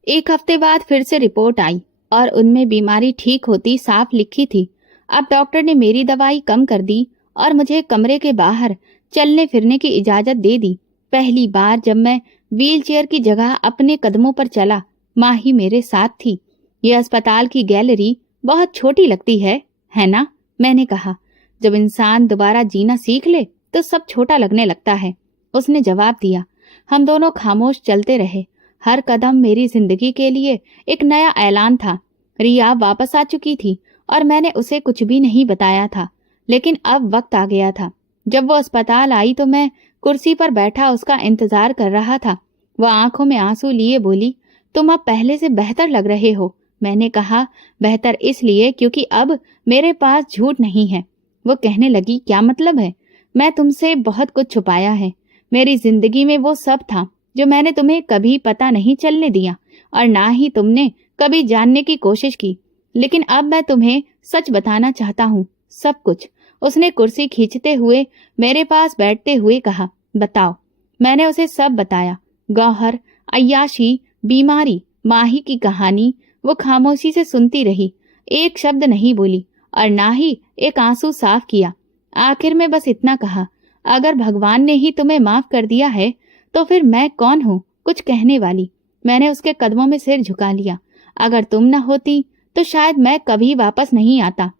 1 हफ्ते बाद फिर से रिपोर्ट आई और उनमें बीमारी ठीक होती साफ लिखी थी। अब डॉक्टर ने मेरी दवाई कम कर दी और मुझे कमरे के बाहर चलने फिरने की इजाजत दे दी। पहली बार जब मैं व्हीलचेयर की जगह अपने कदमों पर चला, माँ ही मेरे साथ थी। ये अस्पताल की गैलरी बहुत छोटी लगती है ना? मैंने कहा। जब इंसान दोबारा जीना सीख ले तो सब छोटा लगने लगता है, उसने जवाब दिया। हम दोनों खामोश चलते रहे। हर कदम मेरी जिंदगी के लिए एक नया ऐलान था। रिया वापस आ चुकी थी और मैंने उसे कुछ भी नहीं बताया था, लेकिन अब वक्त आ गया था। जब वो अस्पताल आई तो मैं कुर्सी पर बैठा उसका इंतजार कर रहा था। वह आंखों में आंसू लिए बोली, तुम अब पहले से बेहतर लग रहे हो। मैंने कहा, बेहतर इसलिए क्योंकि अब मेरे पास झूठ नहीं है। वो कहने लगी, क्या मतलब है? मैं तुमसे बहुत कुछ छुपाया है। मेरी जिंदगी में वो सब था जो मैंने तुम्हें कभी पता नहीं चलने दिया और ना ही तुमने कभी जानने की कोशिश की। लेकिन अब मैं तुम्हें सच बताना चाहता हूँ, सब कुछ। उसने कुर्सी खींचते हुए मेरे पास बैठते हुए कहा, बताओ। मैंने उसे सब बताया। गौहर, अय्याशी, बीमारी, माही की कहानी। वो खामोशी से सुनती रही, एक शब्द नहीं बोली और ना ही एक आंसू साफ किया। आखिर में बस इतना कहा, अगर भगवान ने ही तुम्हें माफ कर दिया है तो फिर मैं कौन हूँ कुछ कहने वाली। मैंने उसके कदमों में सिर झुका लिया। अगर तुम न होती तो शायद मैं कभी वापस नहीं आता।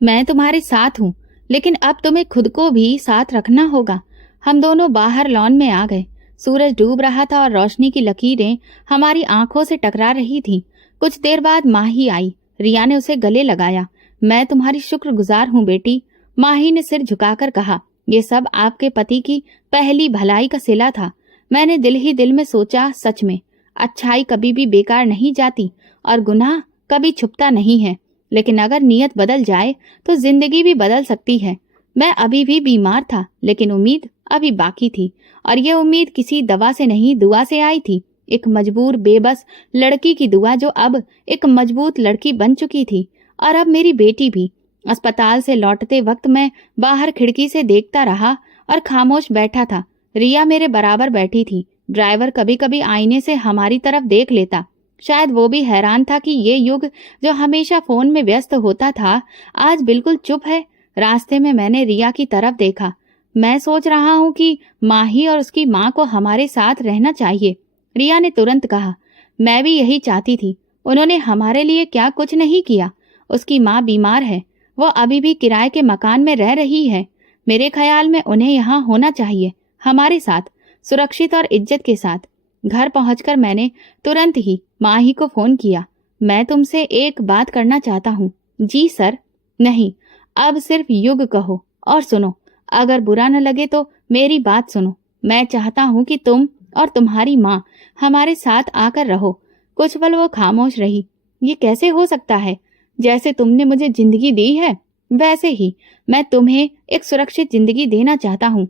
मैं तुम्हारे साथ हूँ, लेकिन अब तुम्हें खुद को भी साथ रखना होगा। हम दोनों बाहर लॉन में आ गए। सूरज डूब रहा था और रोशनी की लकीरें हमारी आंखों से टकरा रही थीं। कुछ देर बाद माही आई। रिया ने उसे गले लगाया। मैं तुम्हारी शुक्रगुजार हूँ बेटी, माही ने सिर झुकाकर कहा। ये सब आपके पति की पहली भलाई का सिला था। मैंने दिल ही दिल में सोचा, सच में अच्छाई कभी भी बेकार नहीं जाती और गुनाह कभी छुपता नहीं है। लेकिन अगर नीयत बदल जाए तो जिंदगी भी बदल सकती है। मैं अभी भी बीमार था, लेकिन उम्मीद अभी बाकी थी और ये उम्मीद किसी दवा से नहीं, दुआ से आई थी। एक मजबूर बेबस लड़की की दुआ जो अब एक मजबूत लड़की बन चुकी थी। और अब मेरी बेटी भी। अस्पताल से लौटते वक्त मैं बाहर खिड़की से देखता रहा और खामोश बैठा था। रिया मेरे बराबर बैठी थी। ड्राइवर कभी कभी आईने से हमारी तरफ देख लेता। शायद वो भी हैरान था कि ये युग जो हमेशा फोन में व्यस्त होता था आज बिल्कुल चुप है। रास्ते में मैंने रिया की तरफ देखा। मैं सोच रहा हूँ कि माही और उसकी माँ को हमारे साथ रहना चाहिए। रिया ने तुरंत कहा, मैं भी यही चाहती थी। उन्होंने हमारे लिए क्या कुछ नहीं किया। उसकी माँ बीमार है, वो अभी भी किराए के मकान में रह रही है। मेरे ख्याल में उन्हें यहाँ होना चाहिए, हमारे साथ, सुरक्षित और इज्जत के साथ। घर पहुंचकर मैंने तुरंत ही माही को फोन किया। मैं तुमसे एक बात करना चाहता हूँ। जी सर। नहीं, अब सिर्फ युग कहो और सुनो। अगर बुरा न लगे तो मेरी बात सुनो। मैं चाहता हूँ कि तुम और तुम्हारी माँ हमारे साथ आकर रहो। कुछ पल वो खामोश रही। ये कैसे हो सकता है? जैसे तुमने मुझे जिंदगी दी है वैसे ही मैं तुम्हें एक सुरक्षित जिंदगी देना चाहता हूँ,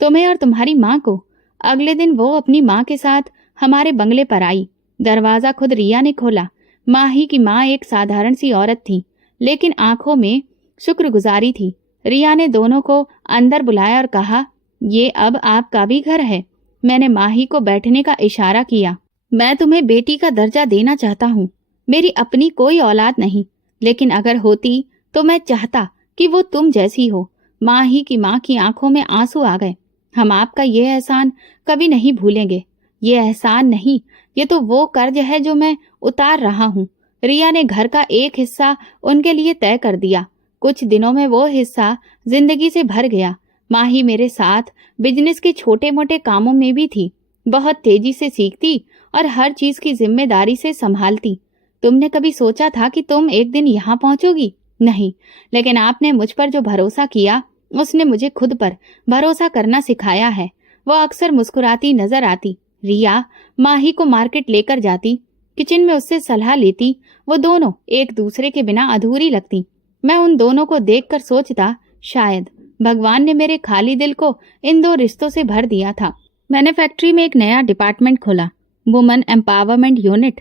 तुम्हें और तुम्हारी माँ को। अगले दिन वो अपनी माँ के साथ हमारे बंगले पर आई। दरवाजा खुद रिया ने खोला। माही की माँ एक साधारण सी औरत थी, लेकिन आंखों में शुक्रगुजारी थी। रिया ने दोनों को अंदर बुलाया और कहा, ये अब आपका भी घर है। मैंने माही को बैठने का इशारा किया। मैं तुम्हें बेटी का दर्जा देना चाहता हूँ। मेरी अपनी कोई औलाद नहीं, लेकिन अगर होती तो मैं चाहता कि वो तुम जैसी हो। माही की माँ की आंखों में आंसू आ गए। हम आपका ये एहसान कभी नहीं भूलेंगे। ये एहसान नहीं, ये तो वो कर्ज है जो मैं उतार रहा हूँ। रिया ने घर का एक हिस्सा उनके लिए तय कर दिया। कुछ दिनों में वो हिस्सा जिंदगी से भर गया। माही मेरे साथ बिजनेस के छोटे मोटे कामों में भी थी। बहुत तेजी से सीखती और हर चीज की जिम्मेदारी से संभालती। तुमने कभी सोचा था कि तुम एक दिन यहाँ पहुंचोगी? नहीं, लेकिन आपने मुझ पर जो भरोसा किया उसने मुझे खुद पर भरोसा करना सिखाया है। वो अक्सर मुस्कुराती नजर आती। रिया माही को मार्केट लेकर जाती, किचन में उससे सलाह लेती। वो दोनों एक दूसरे के बिना अधूरी लगती। मैं उन दोनों को देखकर सोचता, शायद भगवान ने मेरे खाली दिल को इन दो रिश्तों से भर दिया था। मैंने फैक्ट्री में एक नया डिपार्टमेंट खोला, वुमेन एम्पावरमेंट यूनिट।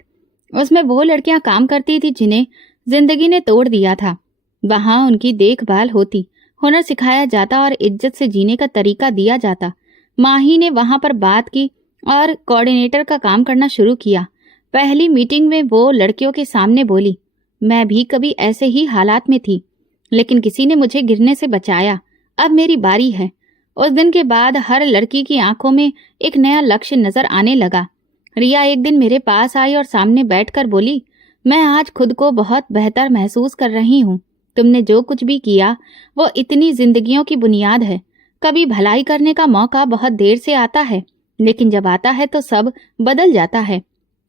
उसमें वो लड़कियां काम करती थी जिन्हें जिंदगी ने तोड़ दिया था। वहां उनकी देखभाल होती, हुनर सिखाया जाता और इज्जत से जीने का तरीका दिया जाता। माही ने वहां पर बात की और कोऑर्डिनेटर का काम करना शुरू किया। पहली मीटिंग में वो लड़कियों के सामने बोली, मैं भी कभी ऐसे ही हालात में थी, लेकिन किसी ने मुझे गिरने से बचाया। अब मेरी बारी है। उस दिन के बाद हर लड़की की आंखों में एक नया लक्ष्य नजर आने लगा। रिया एक दिन मेरे पास आई और सामने बैठकर बोली, मैं आज खुद को बहुत बेहतर महसूस कर रही हूँ। तुमने जो कुछ भी किया वो इतनी जिंदगियों की बुनियाद है। कभी भलाई करने का मौका बहुत देर से आता है, लेकिन जब आता है तो सब बदल जाता है।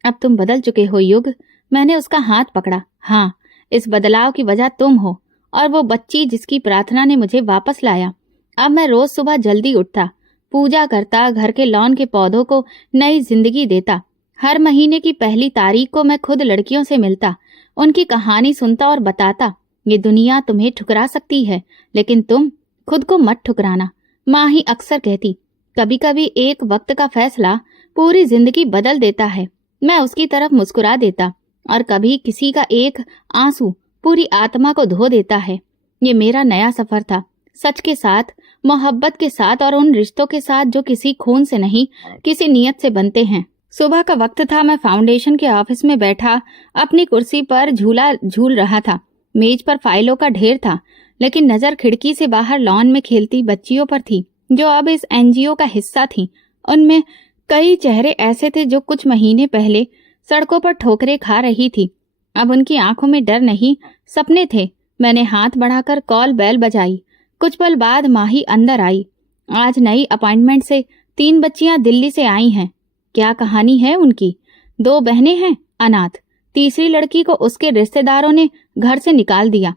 अब तुम बदल चुके हो युग। मैंने उसका हाथ पकड़ा। हाँ, इस बदलाव की वजह तुम हो और वो बच्ची जिसकी प्रार्थना ने मुझे वापस लाया। अब मैं रोज सुबह जल्दी उठता, पूजा करता, घर के लॉन के पौधों को नई जिंदगी देता। हर महीने की पहली तारीख को मैं खुद लड़कियों से मिलता, उनकी कहानी सुनता और बताता, ये दुनिया तुम्हें ठुकरा सकती है, लेकिन तुम खुद को मत ठुकराना। माँ ही अक्सर कहती, कभी कभी एक वक्त का फैसला पूरी जिंदगी बदल देता है। मैं उसकी तरफ मुस्कुरा देता, और कभी किसी का एक आंसू पूरी आत्मा को धो देता है। ये मेरा नया सफर था, सच के साथ, मोहब्बत के साथ और उन रिश्तों के साथ जो किसी खून से नहीं, किसी नियत से बनते हैं। सुबह का वक्त था। मैं फाउंडेशन के ऑफिस में बैठा अपनी कुर्सी पर झूला झूल रहा था। मेज पर फाइलों का ढेर था, लेकिन नजर खिड़की से बाहर लॉन में खेलती बच्चियों पर थी, जो अब इस एनजीओ का हिस्सा थी। उनमें कई चेहरे ऐसे थे जो कुछ महीने पहले सड़कों पर ठोकरें खा रही थी। अब उनकी आंखों में डर नहीं, सपने थे। मैंने हाथ बढ़ाकर कॉल बेल बजाई। कुछ पल बाद माही अंदर आई। आज नई अपॉइंटमेंट से 3 बच्चियां दिल्ली से आई हैं। क्या कहानी है उनकी? 2 बहनें हैं अनाथ। तीसरी लड़की को उसके रिश्तेदारों ने घर से निकाल दिया।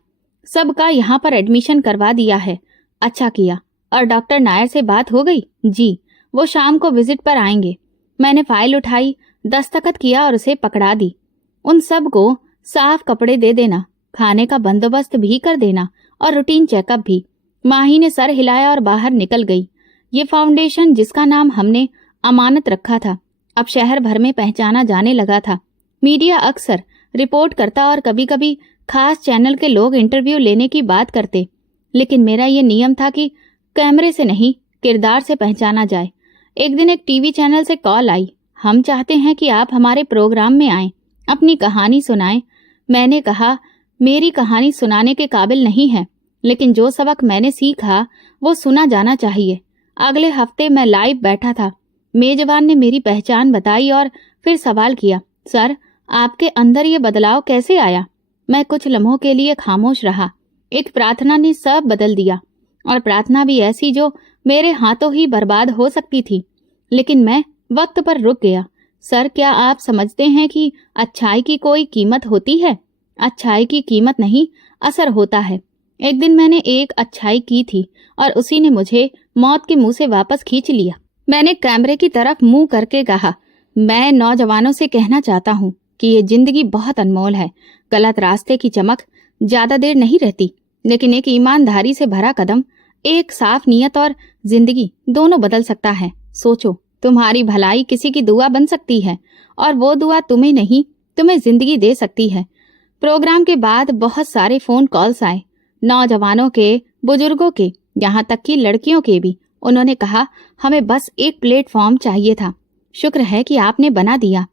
सबका यहाँ पर एडमिशन करवा दिया है। अच्छा किया। और डॉक्टर नायर से बात हो गई? जी, वो शाम को विजिट पर आएंगे। मैंने फाइल उठाई, दस्तखत किया और उसे पकड़ा दी। उन सब को साफ कपड़े दे देना, खाने का बंदोबस्त भी कर देना और रूटीन चेकअप भी। माही ने सर हिलाया और बाहर निकल गई। ये फाउंडेशन जिसका नाम हमने अमानत रखा था, अब शहर भर में पहचाना जाने लगा था। मीडिया अक्सर रिपोर्ट करता और कभी कभी खास चैनल के लोग इंटरव्यू लेने की बात करते, लेकिन मेरा ये नियम था कि कैमरे से नहीं, किरदार से पहचाना जाए। एक दिन एक टीवी चैनल से कॉल आई, हम चाहते हैं कि आप हमारे प्रोग्राम में आएं, अपनी कहानी सुनाएं। मैंने कहा, मेरी कहानी सुनाने के काबिल नहीं है, लेकिन जो सबक मैंने सीखा वो सुना जाना चाहिए। अगले हफ्ते मैं लाइव बैठा था। मेजबान ने मेरी पहचान बताई और फिर सवाल किया, सर, आपके अंदर ये बदलाव कैसे आया? मैं कुछ लम्हों के लिए खामोश रहा। एक प्रार्थना ने सब बदल दिया, और प्रार्थना भी ऐसी जो मेरे हाथों ही बर्बाद हो सकती थी। लेकिन मैं वक्त पर रुक गया। सर, क्या आप समझते हैं कि अच्छाई की कोई कीमत होती है? अच्छाई की कीमत नहीं, असर होता है। एक दिन मैंने एक अच्छाई की थी और उसी ने मुझे मौत के मुंह से वापस खींच लिया। मैंने कैमरे की तरफ मुंह करके कहा, मैं नौजवानों से कहना चाहता हूँ कि ये जिंदगी बहुत अनमोल है। गलत रास्ते की चमक ज्यादा देर नहीं रहती, लेकिन एक ईमानदारी से भरा कदम, एक साफ नियत और जिंदगी दोनों बदल सकता है। सोचो, तुम्हारी भलाई किसी की दुआ बन सकती है, और वो दुआ तुम्हें नहीं, तुम्हें जिंदगी दे सकती है। प्रोग्राम के बाद बहुत सारे फोन कॉल्स आए, नौजवानों के, बुजुर्गों के, यहाँ तक कि लड़कियों के भी। उन्होंने कहा, हमें बस एक प्लेटफॉर्म चाहिए था, शुक्र है कि आपने बना दिया।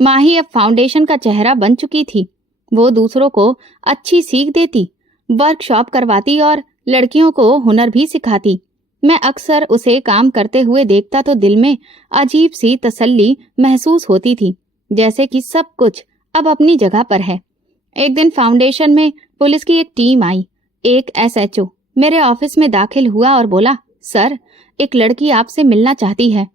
माही अब फाउंडेशन का चेहरा बन चुकी थी। वो दूसरों को अच्छी सीख देती, वर्कशॉप करवाती और लड़कियों को हुनर भी सिखाती। मैं अक्सर उसे काम करते हुए देखता तो दिल में अजीब सी तसल्ली महसूस होती थी, जैसे कि सब कुछ अब अपनी जगह पर है। एक दिन फाउंडेशन में पुलिस की एक टीम आई। एक एसएचओ मेरे ऑफिस में दाखिल हुआ और बोला, सर, एक लड़की आपसे मिलना चाहती है।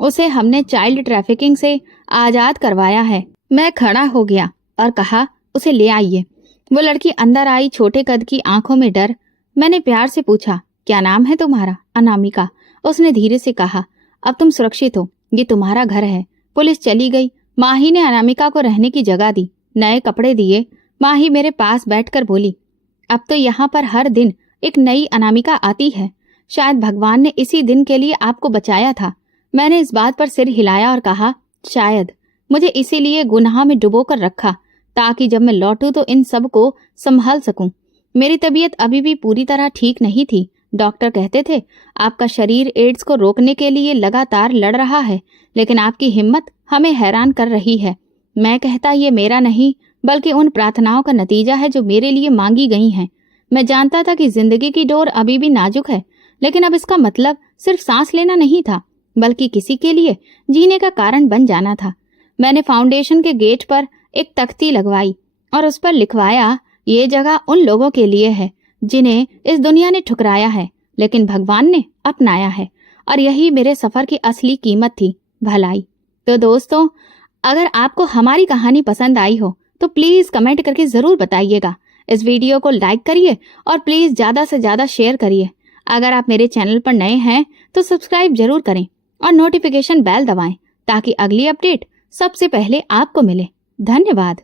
उसे हमने चाइल्ड ट्रैफिकिंग से आजाद करवाया है। मैं खड़ा हो गया और कहा, उसे ले आइए। वो लड़की अंदर आई, छोटे कद की, आंखों में डर। मैंने प्यार से पूछा, क्या नाम है तुम्हारा? अनामिका। उसने धीरे से कहा, अब तुम सुरक्षित हो, ये तुम्हारा घर है। पुलिस चली गई। माही ने अनामिका को रहने की जगह दी, नए कपड़े दिए। माही मेरे पास बैठकर बोली, अब तो यहाँ पर हर दिन एक नई अनामिका आती है। शायद भगवान ने इसी दिन के लिए आपको बचाया था। मैंने इस बात पर सिर हिलाया और कहा, शायद मुझे इसीलिए गुनाह में डुबो कर रखा, ताकि जब मैं लौटूं तो इन सब को संभाल सकूं। मेरी तबीयत अभी भी पूरी तरह ठीक नहीं थी। डॉक्टर कहते थे, आपका शरीर एड्स को रोकने के लिए लगातार लड़ रहा है, लेकिन आपकी हिम्मत हमें हैरान कर रही है। मैं कहता ये मेरा नहीं, बल्कि उन प्रार्थनाओं का नतीजा है जो मेरे लिए मांगी गई हैं। मैं जानता था कि जिंदगी की डोर अभी भी नाजुक है, लेकिन अब इसका मतलब सिर्फ सांस लेना नहीं था, बल्कि किसी के लिए जीने का कारण बन जाना था। मैंने फाउंडेशन के गेट पर एक तख्ती लगवाई और उस पर लिखवाया, ये जगह उन लोगों के लिए है जिन्हें इस दुनिया ने ठुकराया है, लेकिन भगवान ने अपनाया है। और यही मेरे सफर की असली कीमत थी, भलाई। तो दोस्तों, अगर आपको हमारी कहानी पसंद आई हो तो प्लीज कमेंट करके जरूर बताइएगा। इस वीडियो को लाइक करिए और प्लीज ज्यादा से ज्यादा शेयर करिए। अगर आप मेरे चैनल पर नए हैं तो सब्सक्राइब जरूर करें और नोटिफिकेशन बेल दबाएं, ताकि अगली अपडेट सबसे पहले आपको मिले। धन्यवाद।